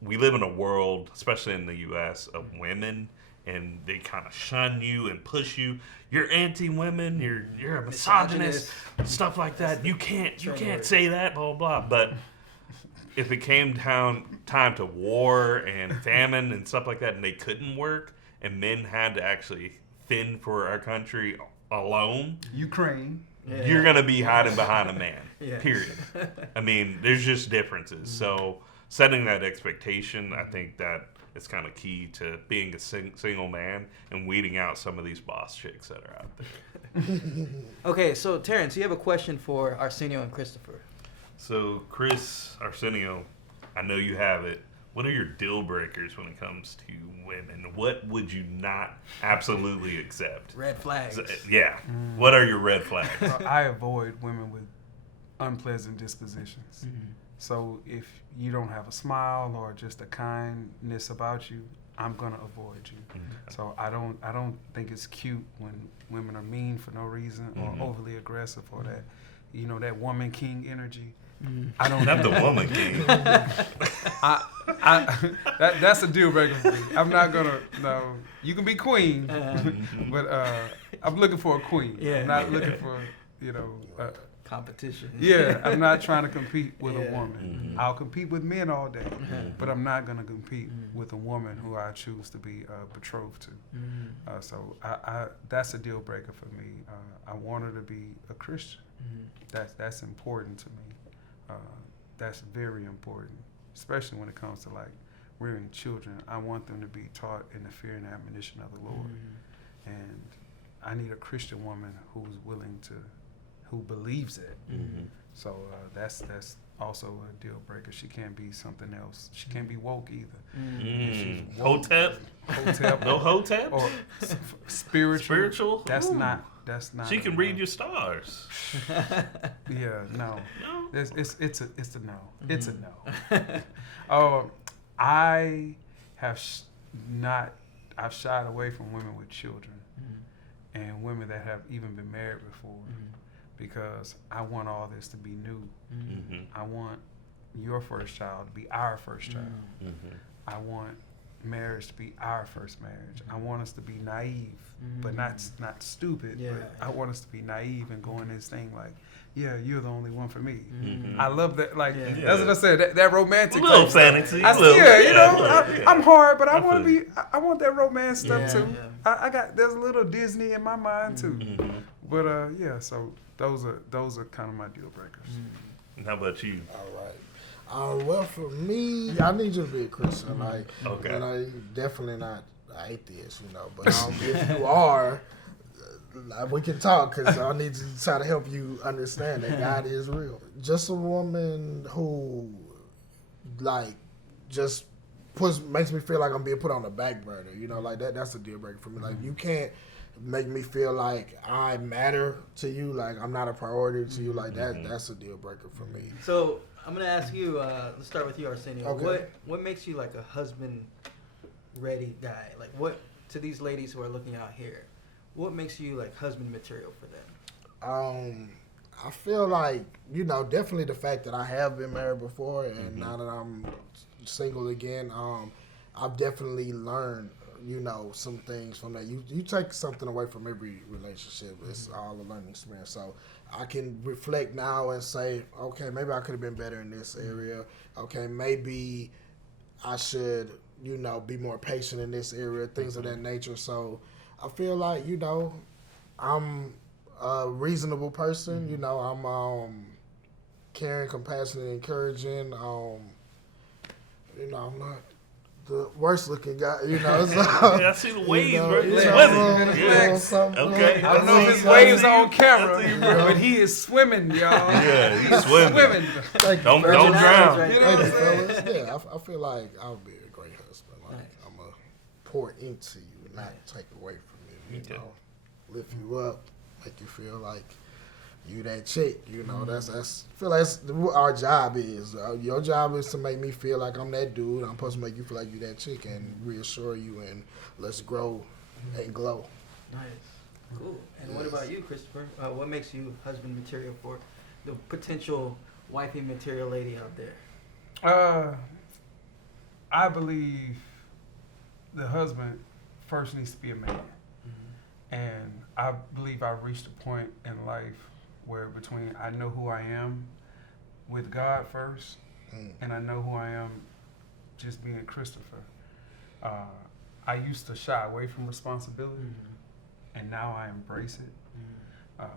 we live in a world, especially in the U.S., of women. And they kind of shun you and push you. You're anti-women. You're a misogynist, stuff like that. You can't say that, blah blah blah. But if it came down time to war and famine and stuff like that, and they couldn't work, and men had to actually fend for our country alone, Ukraine. you're gonna be hiding behind a man. Yeah. Period. I mean, there's just differences. So setting that expectation, I think that it's kind of key to being a single man and weeding out some of these boss chicks that are out there. Okay, so Terrence, you have a question for Arsenio and Christopher. So, Chris, Arsenio, I know you have it. What are your deal breakers when it comes to women? What would you not absolutely accept? Red flags. Yeah. What are your red flags? I avoid women with unpleasant dispositions. So if you don't have a smile or just a kindness about you, I'm gonna avoid you. So I don't think it's cute when women are mean for no reason or overly aggressive or that, that woman king energy. I don't. Not the woman king. That's a deal breaker for me. I'm not gonna. No, you can be queen, but I'm looking for a queen. Yeah. I'm not looking for competition. Yeah, I'm not trying to compete with a woman. I'll compete with men all day, but I'm not going to compete with a woman who I choose to be betrothed to. So I that's a deal breaker for me. I want her to be a Christian. That's important to me. That's very important, especially when it comes to like rearing children. I want them to be taught in the fear and admonition of the Lord, and I need a Christian woman who believes it. So that's also a deal breaker. She can't be something else. She can't be woke either. Hotep? No hotep? Or spiritual. That's Ooh. not. She can read your stars. Yeah, no. No? It's a no. It's a no. I have I've shied away from women with children and women that have even been married before. Because I want all this to be new. I want your first child to be our first child. I want marriage to be our first marriage. I want us to be naive, but not stupid. Yeah. But I want us to be naive and go in this thing like, yeah, you're the only one for me. I love that. Like that's what I said. That romantic. A little type fantasy. stuff. I'm hard, but I want to be. I want that romance stuff too. Yeah. There's a little Disney in my mind too. But so those are kind of my deal breakers. And how about you? All right. Well, for me, I need you to be a Christian. Like, Okay. Definitely not an atheist, But if you are, we can talk because I need to try to help you understand that God is real. Just a woman who, just makes me feel like I'm being put on the back burner. Like that. That's a deal breaker for me. Like you can't make me feel like I matter to you, like I'm not a priority to you, like that. That's a deal breaker for me. So I'm gonna ask you. Let's start with you, Arsenio. Okay. What makes you like a husband-ready guy? Like what to these ladies who are looking out here? What makes you like husband material for them? I feel like definitely the fact that I have been married before, and now that I'm single again, I've definitely learned. Some things from that. You take something away from every relationship. It's all a learning experience. So I can reflect now and say, okay, maybe I could have been better in this area. Okay, maybe I should, be more patient in this area, things of that nature. So I feel like, you know, I'm a reasonable person. You know, I'm caring, compassionate, encouraging. You know, I'm not the worst looking guy. You know, so, Yeah, I see the waves, you know, bro. you He's know, swimming. I Okay. don't know if his That's waves you. on camera, That's you, bro. but he is swimming, y'all. Yeah, he's swimming. Don't Virgin drown. Islands right You there. know what I'm Fellas, yeah, I feel like I'll be a great husband. Like I'm gonna pour into you, not take away from you. You Okay. know, lift you up, make you feel like you that chick. You know, that's I feel like that's what our job is. Your job is to make me feel like I'm that dude. I'm supposed to make you feel like you that chick and reassure you and let's grow and glow. Nice. Cool. And what about you, Christopher? What makes you husband material for the potential wifey material lady out there? I believe the husband first needs to be a man. And I believe I've reached a point in life where between I know who I am with God first, and I know who I am just being Christopher. I used to shy away from responsibility, and now I embrace it.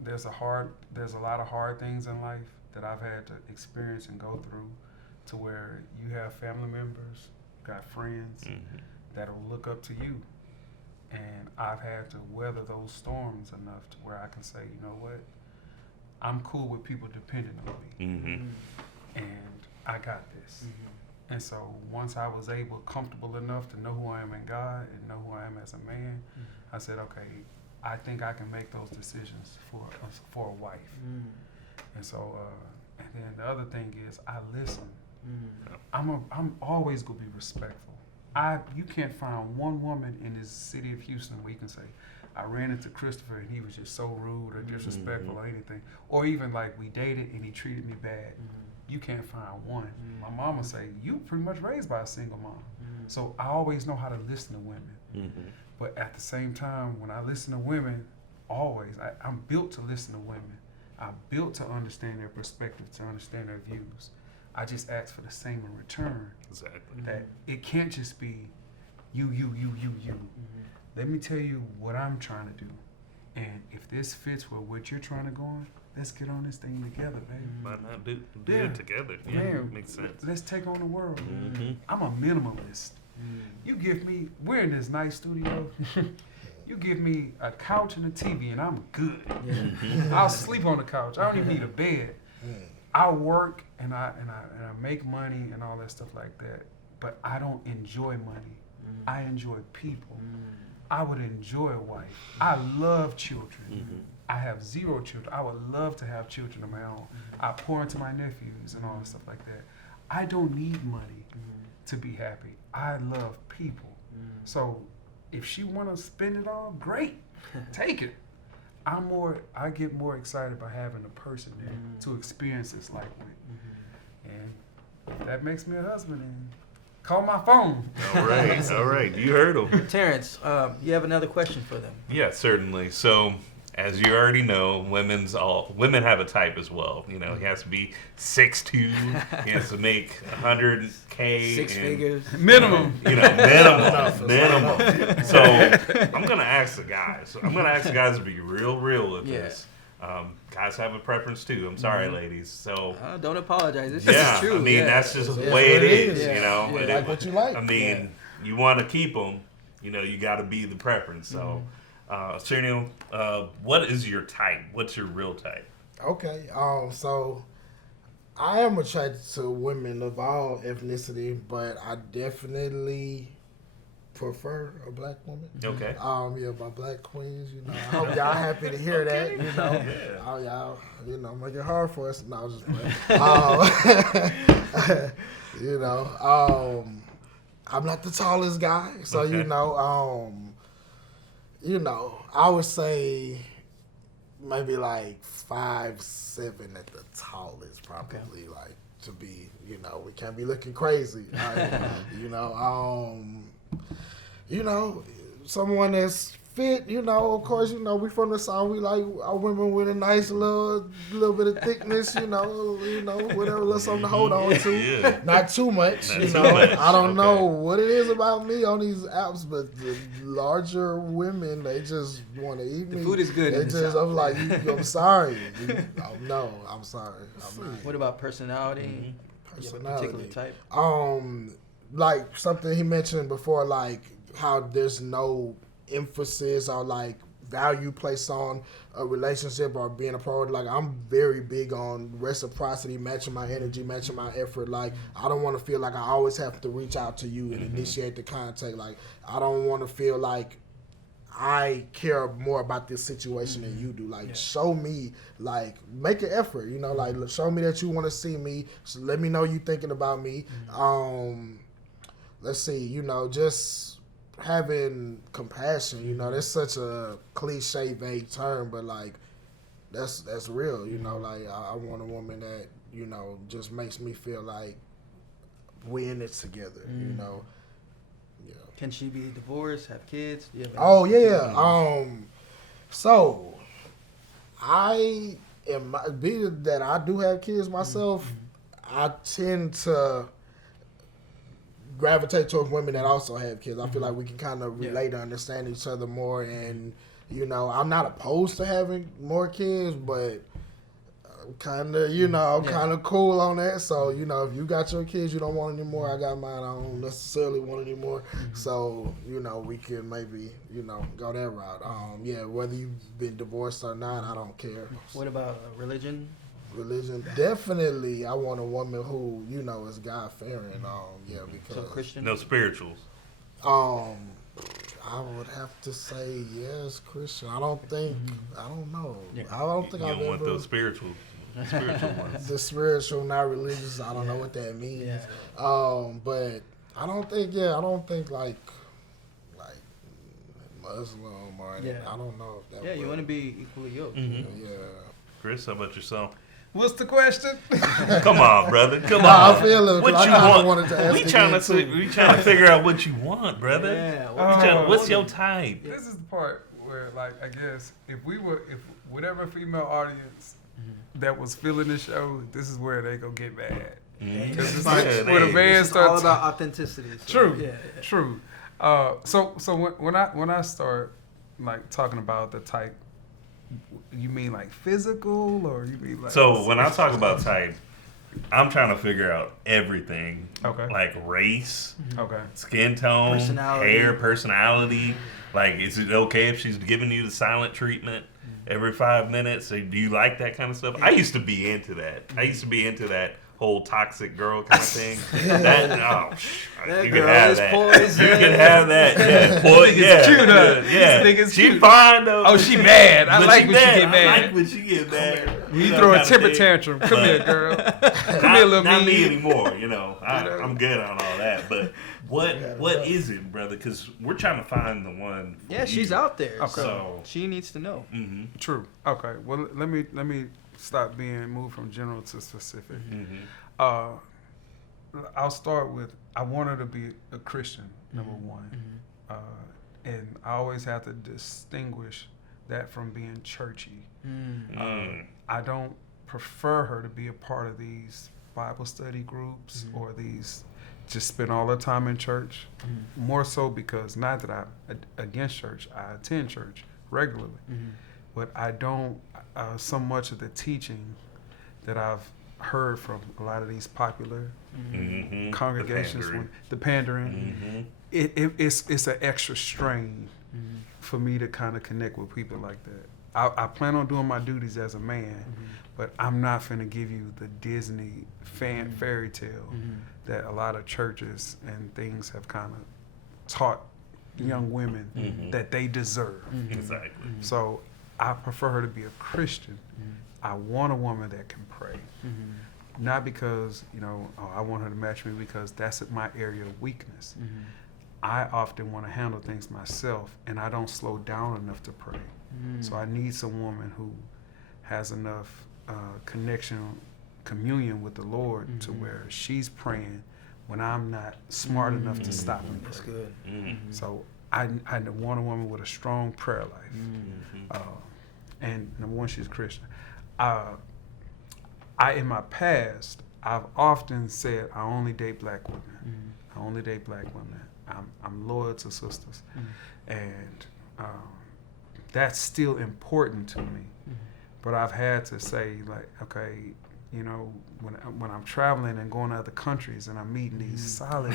There's a lot of hard things in life that I've had to experience and go through, to where you have family members, got friends that'll look up to you. And I've had to weather those storms enough to where I can say, you know what, I'm cool with people depending on me, and I got this. And so once I was comfortable enough to know who I am in God and know who I am as a man, I said, okay, I think I can make those decisions for a wife. And so, and then the other thing is I listen. I'm always gonna be respectful. You can't find one woman in this city of Houston where you can say, I ran into Christopher and he was just so rude or disrespectful or anything. Or even like we dated and he treated me bad. You can't find one. My mama say, you pretty much raised by a single mom. So I always know how to listen to women. But at the same time, when I listen to women, I'm built to listen to women. I'm built to understand their perspective, to understand their views. I just ask for the same in return. Exactly. That it can't just be you. Let me tell you what I'm trying to do. And if this fits with what you're trying to go on, let's get on this thing together, baby. Why not do Yeah. it together? Yeah, Man, makes sense. Let's take on the world. I'm a minimalist. You give me, we're in this nice studio. You give me a couch and a TV and I'm good. I'll sleep on the couch. I don't even need a bed. I work and I make money and all that stuff like that, but I don't enjoy money. I enjoy people. I would enjoy a wife. I love children. I have 0 children. I would love to have children of my own. I pour into my nephews and all that stuff like that. I don't need money to be happy. I love people. So if she want to spend it all, great, take it. I get more excited by having a person there to experience this life with. And if that makes me a husband, then call my phone. All right. You heard him. Terrence, you have another question for them? Yeah, certainly. So, as you already know, women have a type as well. You know, he has to be 6'2", he has to make $100K, Six figures. Minimum. You know, minimum. So I'm gonna ask the guys. I'm gonna ask the guys to be real with this. Guys have a preference too. I'm sorry, ladies. So Don't apologize. This yeah, is true. I mean that's just the Yeah. way it is. Yeah. You know, Yeah. And Like what you like. I mean, you want to keep them. You know, you got to be the preference. So, Sergio, what is your type? What's your real type? Okay, so I am attracted to women of all ethnicity, but I definitely prefer a black woman. Okay. Yeah, my black queens, you know. I hope y'all happy to hear that, you know. Yeah. Oh, y'all, you know, make it hard for us. No, I was just playing. You know, I'm not the tallest guy, so Okay. you know, I would say maybe like 5'7" at the tallest, probably. Like to be, you know, we can't be looking crazy. Right? You know, someone that's fit, of course, we from the South, we like our women with a nice little bit of thickness, whatever, little something to hold on to. Yeah. Not too much, Not too much. I don't Okay. know what it is about me on these apps, but the larger women, they just want to eat me. The food is good. They in the just, South. I'm like, I'm sorry. No, I'm sorry. I'm not. What about personality? You have a particular type? Like something he mentioned before, like how there's no emphasis or like value placed on a relationship or being a priority. Like I'm very big on reciprocity, matching my energy, matching my effort. Like I don't want to feel like I always have to reach out to you and initiate the contact. Like I don't want to feel like I care more about this situation than you do. Like show me, like make an effort, like show me that you want to see me. So let me know you thinking about me. Let's see, just having compassion, that's such a cliche, vague term, but like that's real, like I want a woman that, just makes me feel like we're in it together, Yeah. Can she be divorced, have kids? Do you have Oh yeah. So I am being that I do have kids myself, I tend to gravitate towards women that also have kids. I feel like we can kind of relate and understand each other more, and I'm not opposed to having more kids, but I'm kind of I'm kind of cool on that. So if you got your kids, you don't want any more. I got mine. I don't necessarily want any more. So we can maybe go that route. Whether you've been divorced or not, I don't care. What about religion? Religion, definitely. I want a woman who is God fearing. Because So Christian? No spirituals. I would have to say yes, Christian. I don't think. I don't know. Yeah. I don't think You I've don't want ever. those spiritual ones. The spiritual, not religious. I don't know what that means. Yeah. But I don't think. I don't think like Muslim or anything. I don't know if that. Yeah, you want to be equally yoked. Yeah. Chris, how about yourself? What's the question? Come on, brother. Come Nah, on. I feel it. What I you kinda want? wanted to ask we again, trying to too. we trying to figure out what you want, brother. Yeah. What's your type? This is the part where, like, I guess if whatever female audience that was feeling the show, this is where they go get mad. Because it's like where the man It's all starts. about authenticity. So, True. Yeah. True. So when I start like talking about the type, you mean like physical, or you mean like? So when I talk about type, I'm trying to figure out everything. Okay. Like race, Okay. skin tone, Personality. hair, personality. Like, is it okay if she's giving you the silent treatment every 5 minutes? Or do you like that kind of stuff? I used to be into that. I used to be into that whole toxic girl kind of thing. That You girl can have is that. poison. You can have that. Yeah, This nigga's cute, huh? Yeah. This nigga's She cute. fine though. Oh, she mad. I But like she when she get I mad. like when she get mad. When you know, throw a kinda temper thing. tantrum. Come But- here, girl. Come here, little Not me me. anymore, I'm good on all that. But what is it, brother? Because we're trying to find the one. For Yeah, you. she's out there. Okay. So she needs to know. Mm-hmm. True. Okay. Well, let me stop being moved from general to specific. Mm-hmm. I'll start with I want her to be a Christian, number one, and I always have to distinguish that from being churchy. I don't prefer her to be a part of these Bible study groups or these just spend all the time in church. More so because not that I'm against church, I attend church regularly, but I don't so much of the teaching that I've heard from a lot of these popular congregations, the pandering, it's an extra strain for me to kind of connect with people like that. I plan on doing my duties as a man, but I'm not finna give you the Disney fairy tale that a lot of churches and things have kind of taught young women that they deserve. Exactly. So I prefer her to be a Christian. I want a woman that can pray. Not because, I want her to match me because that's my area of weakness. I often want to handle things myself, and I don't slow down enough to pray. So I need some woman who has enough communion with the Lord to where she's praying when I'm not smart enough to stop and pray. That's good. So I want a woman with a strong prayer life. And number one, she's a Christian. In my past, I've often said I only date black women. I only date black women. I'm loyal to sisters, and that's still important to me. But I've had to say, like, okay, you know, when I'm traveling and going to other countries and I'm meeting these solid,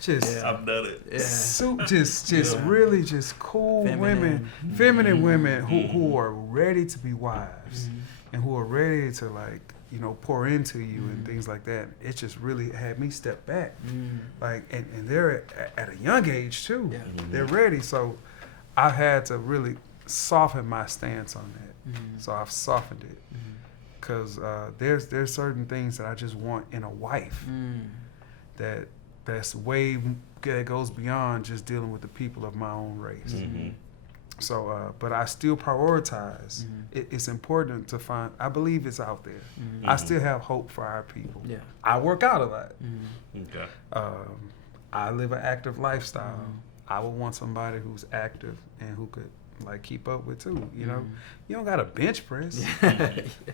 just I've done it. really just cool feminine women who are ready to be wives and who are ready to, like, you know, pour into you and things like that. It just really had me step back. Like, and they're at a young age too. They're ready. So I had to really soften my stance on that. So I've softened it. Because there's certain things that I just want in a wife that goes beyond just dealing with the people of my own race. So, but I still prioritize. It's important to find. I believe it's out there. I still have hope for our people. Yeah. I work out a lot. Okay. I live an active lifestyle. I would want somebody who's active and who could, like, keep up with too. You know, you don't got to bench press,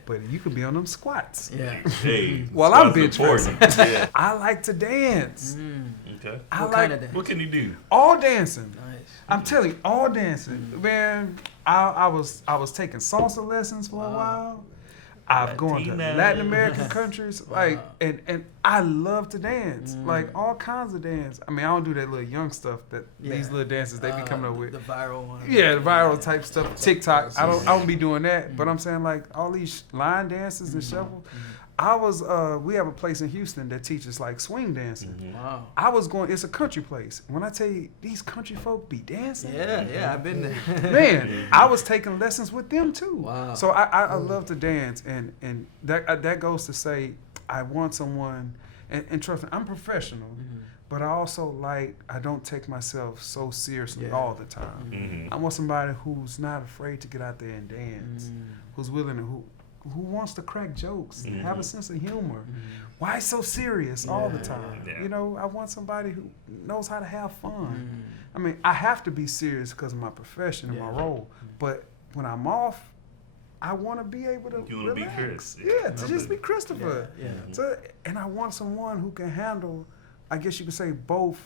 but you could be on them squats. Hey, While I'm bench pressing, Yeah. I like to dance. Okay. What kind of dance? What can you do? All dancing. Nice. I'm telling you, all dancing. Man, I was taking salsa lessons for a while. I've gone to Latina. Latin American countries, like, and I love to dance, like all kinds of dance. I mean, I don't do that little young stuff that these little dances they be coming up with. The viral one. Yeah, the viral type stuff, TikTok. I don't be doing that, but I'm saying, like, all these line dances and shuffle. We have a place in Houston that teaches, like, swing dancing. Wow. I was going. It's a country place. When I tell you, these country folk be dancing. Yeah, I've been there. Man, I was taking lessons with them too. Wow. So I love to dance, and that goes to say I want someone, and trust me, I'm professional, but I also, like, I don't take myself so seriously all the time. I want somebody who's not afraid to get out there and dance, who's willing to who wants to crack jokes, have a sense of humor. Why so serious all the time? Yeah. You know, I want somebody who knows how to have fun. I mean, I have to be serious because of my profession and my role, but when I'm off, I want to be able to You want to be relax. Chris. To just be Christopher. Yeah. So, and I want someone who can handle, I guess you could say, both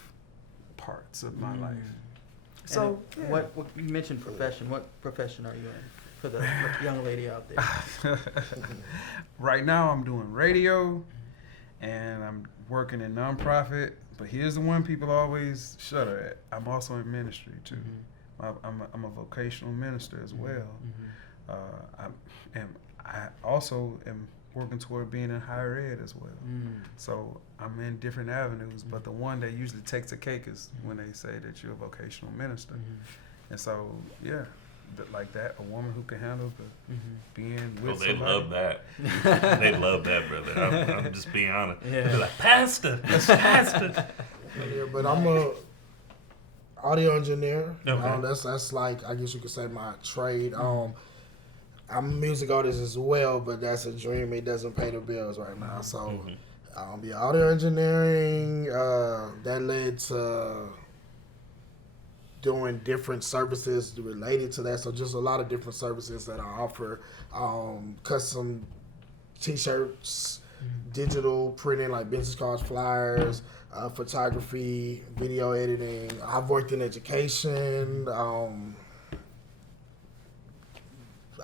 parts of my life. So, what you mentioned profession. What profession are you in? For the young lady out there. Right now I'm doing radio and I'm working in nonprofit, but here's the one people always shudder at. I'm also in ministry too. I'm a vocational minister as well. I also am working toward being in higher ed as well. So I'm in different avenues, but the one that usually takes the cake is when they say that you're a vocational minister. And so, yeah, like that, a woman who can handle the being with They somebody. love that. They love that, brother. I'm just being honest. Yeah. They're like, Pastor. Yeah, but I'm a audio engineer. Okay. That's like, I guess you could say, my trade. I'm a music artist as well, but that's a dream. It doesn't pay the bills right now. So yeah, audio engineering, that led to doing different services related to that. So just a lot of different services that I offer. Custom t-shirts, digital printing, like business cards, flyers, photography, video editing. I've worked in education.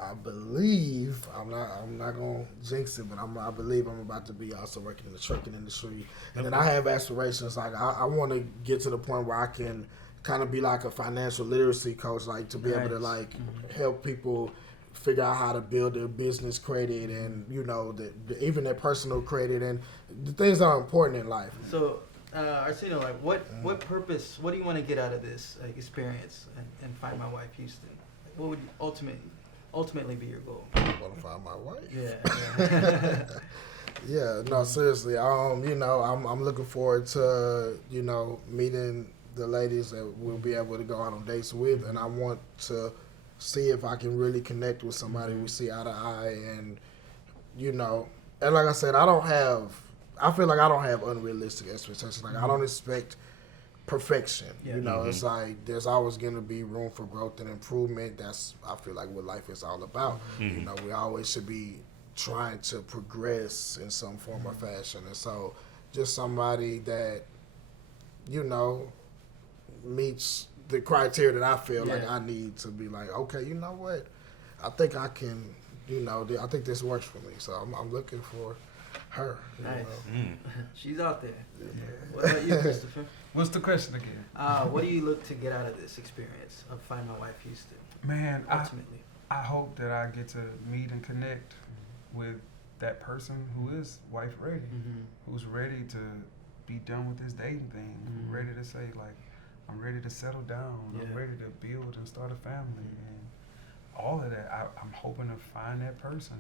I believe, I'm not gonna jinx it, but I believe I'm about to be also working in the trucking industry. And then I have aspirations, like I want to get to the point where I can kind of be like a financial literacy coach, like to be able to like help people figure out how to build their business credit and, you know, even their personal credit and the things that are important in life. So, Arsenio, like, what purpose? What do you want to get out of this experience and Find My Wife Houston? Like, what would ultimately be your goal? I want to find my wife. Yeah. Yeah, no, seriously. You know, I'm looking forward to, you know, meeting the ladies that we'll be able to go out on dates with, and I want to see if I can really connect with somebody we see eye to eye, and, you know, and like I said, I feel like I don't have unrealistic expectations. Like, I don't expect perfection. Yeah. You know, it's like there's always going to be room for growth and improvement. That's, I feel like, what life is all about. You know, we always should be trying to progress in some form or fashion. And so just somebody that, you know, meets the criteria that I feel like I need to be like, okay, you know what? I think I can, you know, I think this works for me. So I'm looking for her. Nice. You know? She's out there. What about you, Christopher? What's the question again? What do you look to get out of this experience of Find My Wife Houston? Man, Ultimately. I hope that I get to meet and connect with that person who is wife ready, who's ready to be done with this dating thing, who's ready to say, like, I'm ready to settle down, I'm ready to build and start a family, and all of that. I'm hoping to find that person.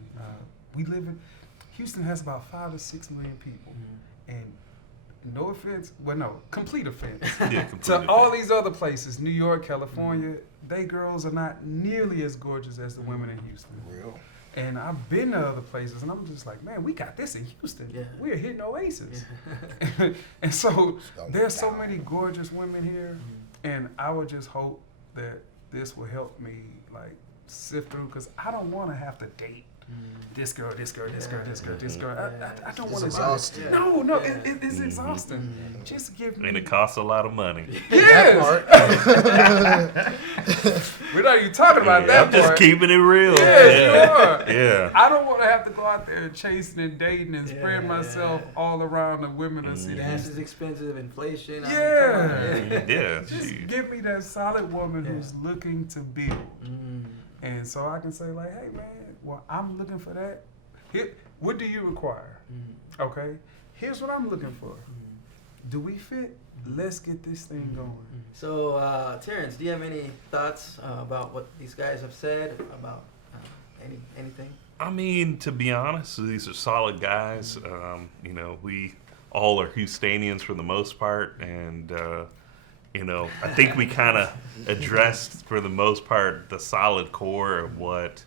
We live in, Houston has about 5 to 6 million people, and no offense, well, no, complete offense to all these other places, New York, California, they girls are not nearly as gorgeous as the women in Houston. Real. And I've been to other places, and I'm just like, man, we got this in Houston. Yeah. We're hitting Oasis. And so there's so many gorgeous women here, and I would just hope that this will help me, like, sift through, because I don't want to have to date this girl, this girl, this girl, this girl, this girl. I don't want to. Exhausting. No, it's exhausting. Just give me. And it costs a lot of money. Yes. We're not even talking about that I'm just part. keeping it real. Yeah, you are. Yeah. I don't want to have to go out there chasing and dating and spread myself all around the women and see Gas is expensive, inflation. Yeah. Just Shoot. give me that solid woman who's looking to build. And so I can say, like, hey, man, well, I'm looking for that. Here, what do you require? Okay, here's what I'm looking for. Do we fit? Let's get this thing going. So, Terrence, do you have any thoughts about what these guys have said about anything? I mean, to be honest, these are solid guys. You know, we all are Houstonians for the most part, and you know, I think we kind of addressed for the most part the solid core of what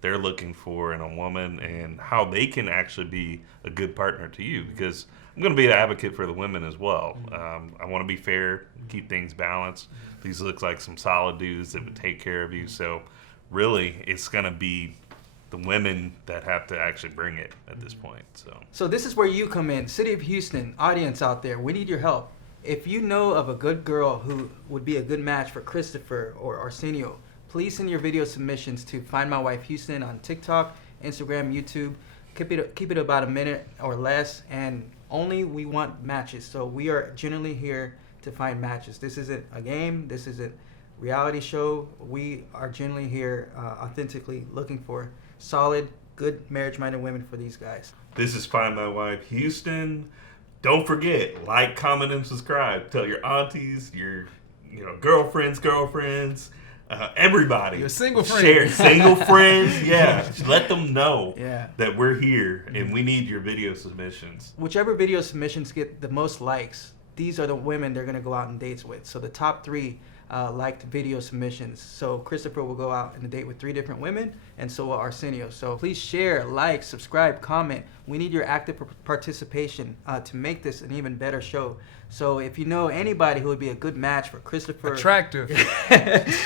they're looking for in a woman and how they can actually be a good partner to you, because I'm going to be an advocate for the women as well. I want to be fair, keep things balanced. These look like some solid dudes that would take care of you. So really, it's going to be the women that have to actually bring it at this point. So this is where you come in. City of Houston, audience out there, we need your help. If you know of a good girl who would be a good match for Christopher or Arsenio, please send your video submissions to Find My Wife Houston on TikTok, Instagram, YouTube. Keep it about a minute or less, and only we want matches. So we are generally here to find matches. This isn't a game. This isn't reality show. We are generally here authentically looking for solid, good marriage-minded women for these guys. This is Find My Wife Houston. Don't forget, like, comment, and subscribe. Tell your aunties, your girlfriends, everybody. Your single friends. Share single friends. Yeah, just let them know Yeah. that we're here and we need your video submissions. Whichever video submissions get the most likes, these are the women they're going to go out on dates with. So the top 3 liked video submissions. So Christopher will go out on a date with 3 different women, and so will Arsenio. So please share, like, subscribe, comment. We need your active participation to make this an even better show. So if you know anybody who would be a good match for Christopher, Attractive.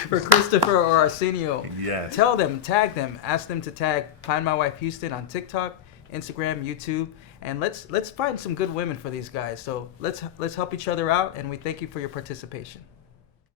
for Christopher or Arsenio, Yes. tell them, tag them, ask them to tag Find My Wife Houston on TikTok, Instagram, YouTube, and let's find some good women for these guys. So let's help each other out, and we thank you for your participation.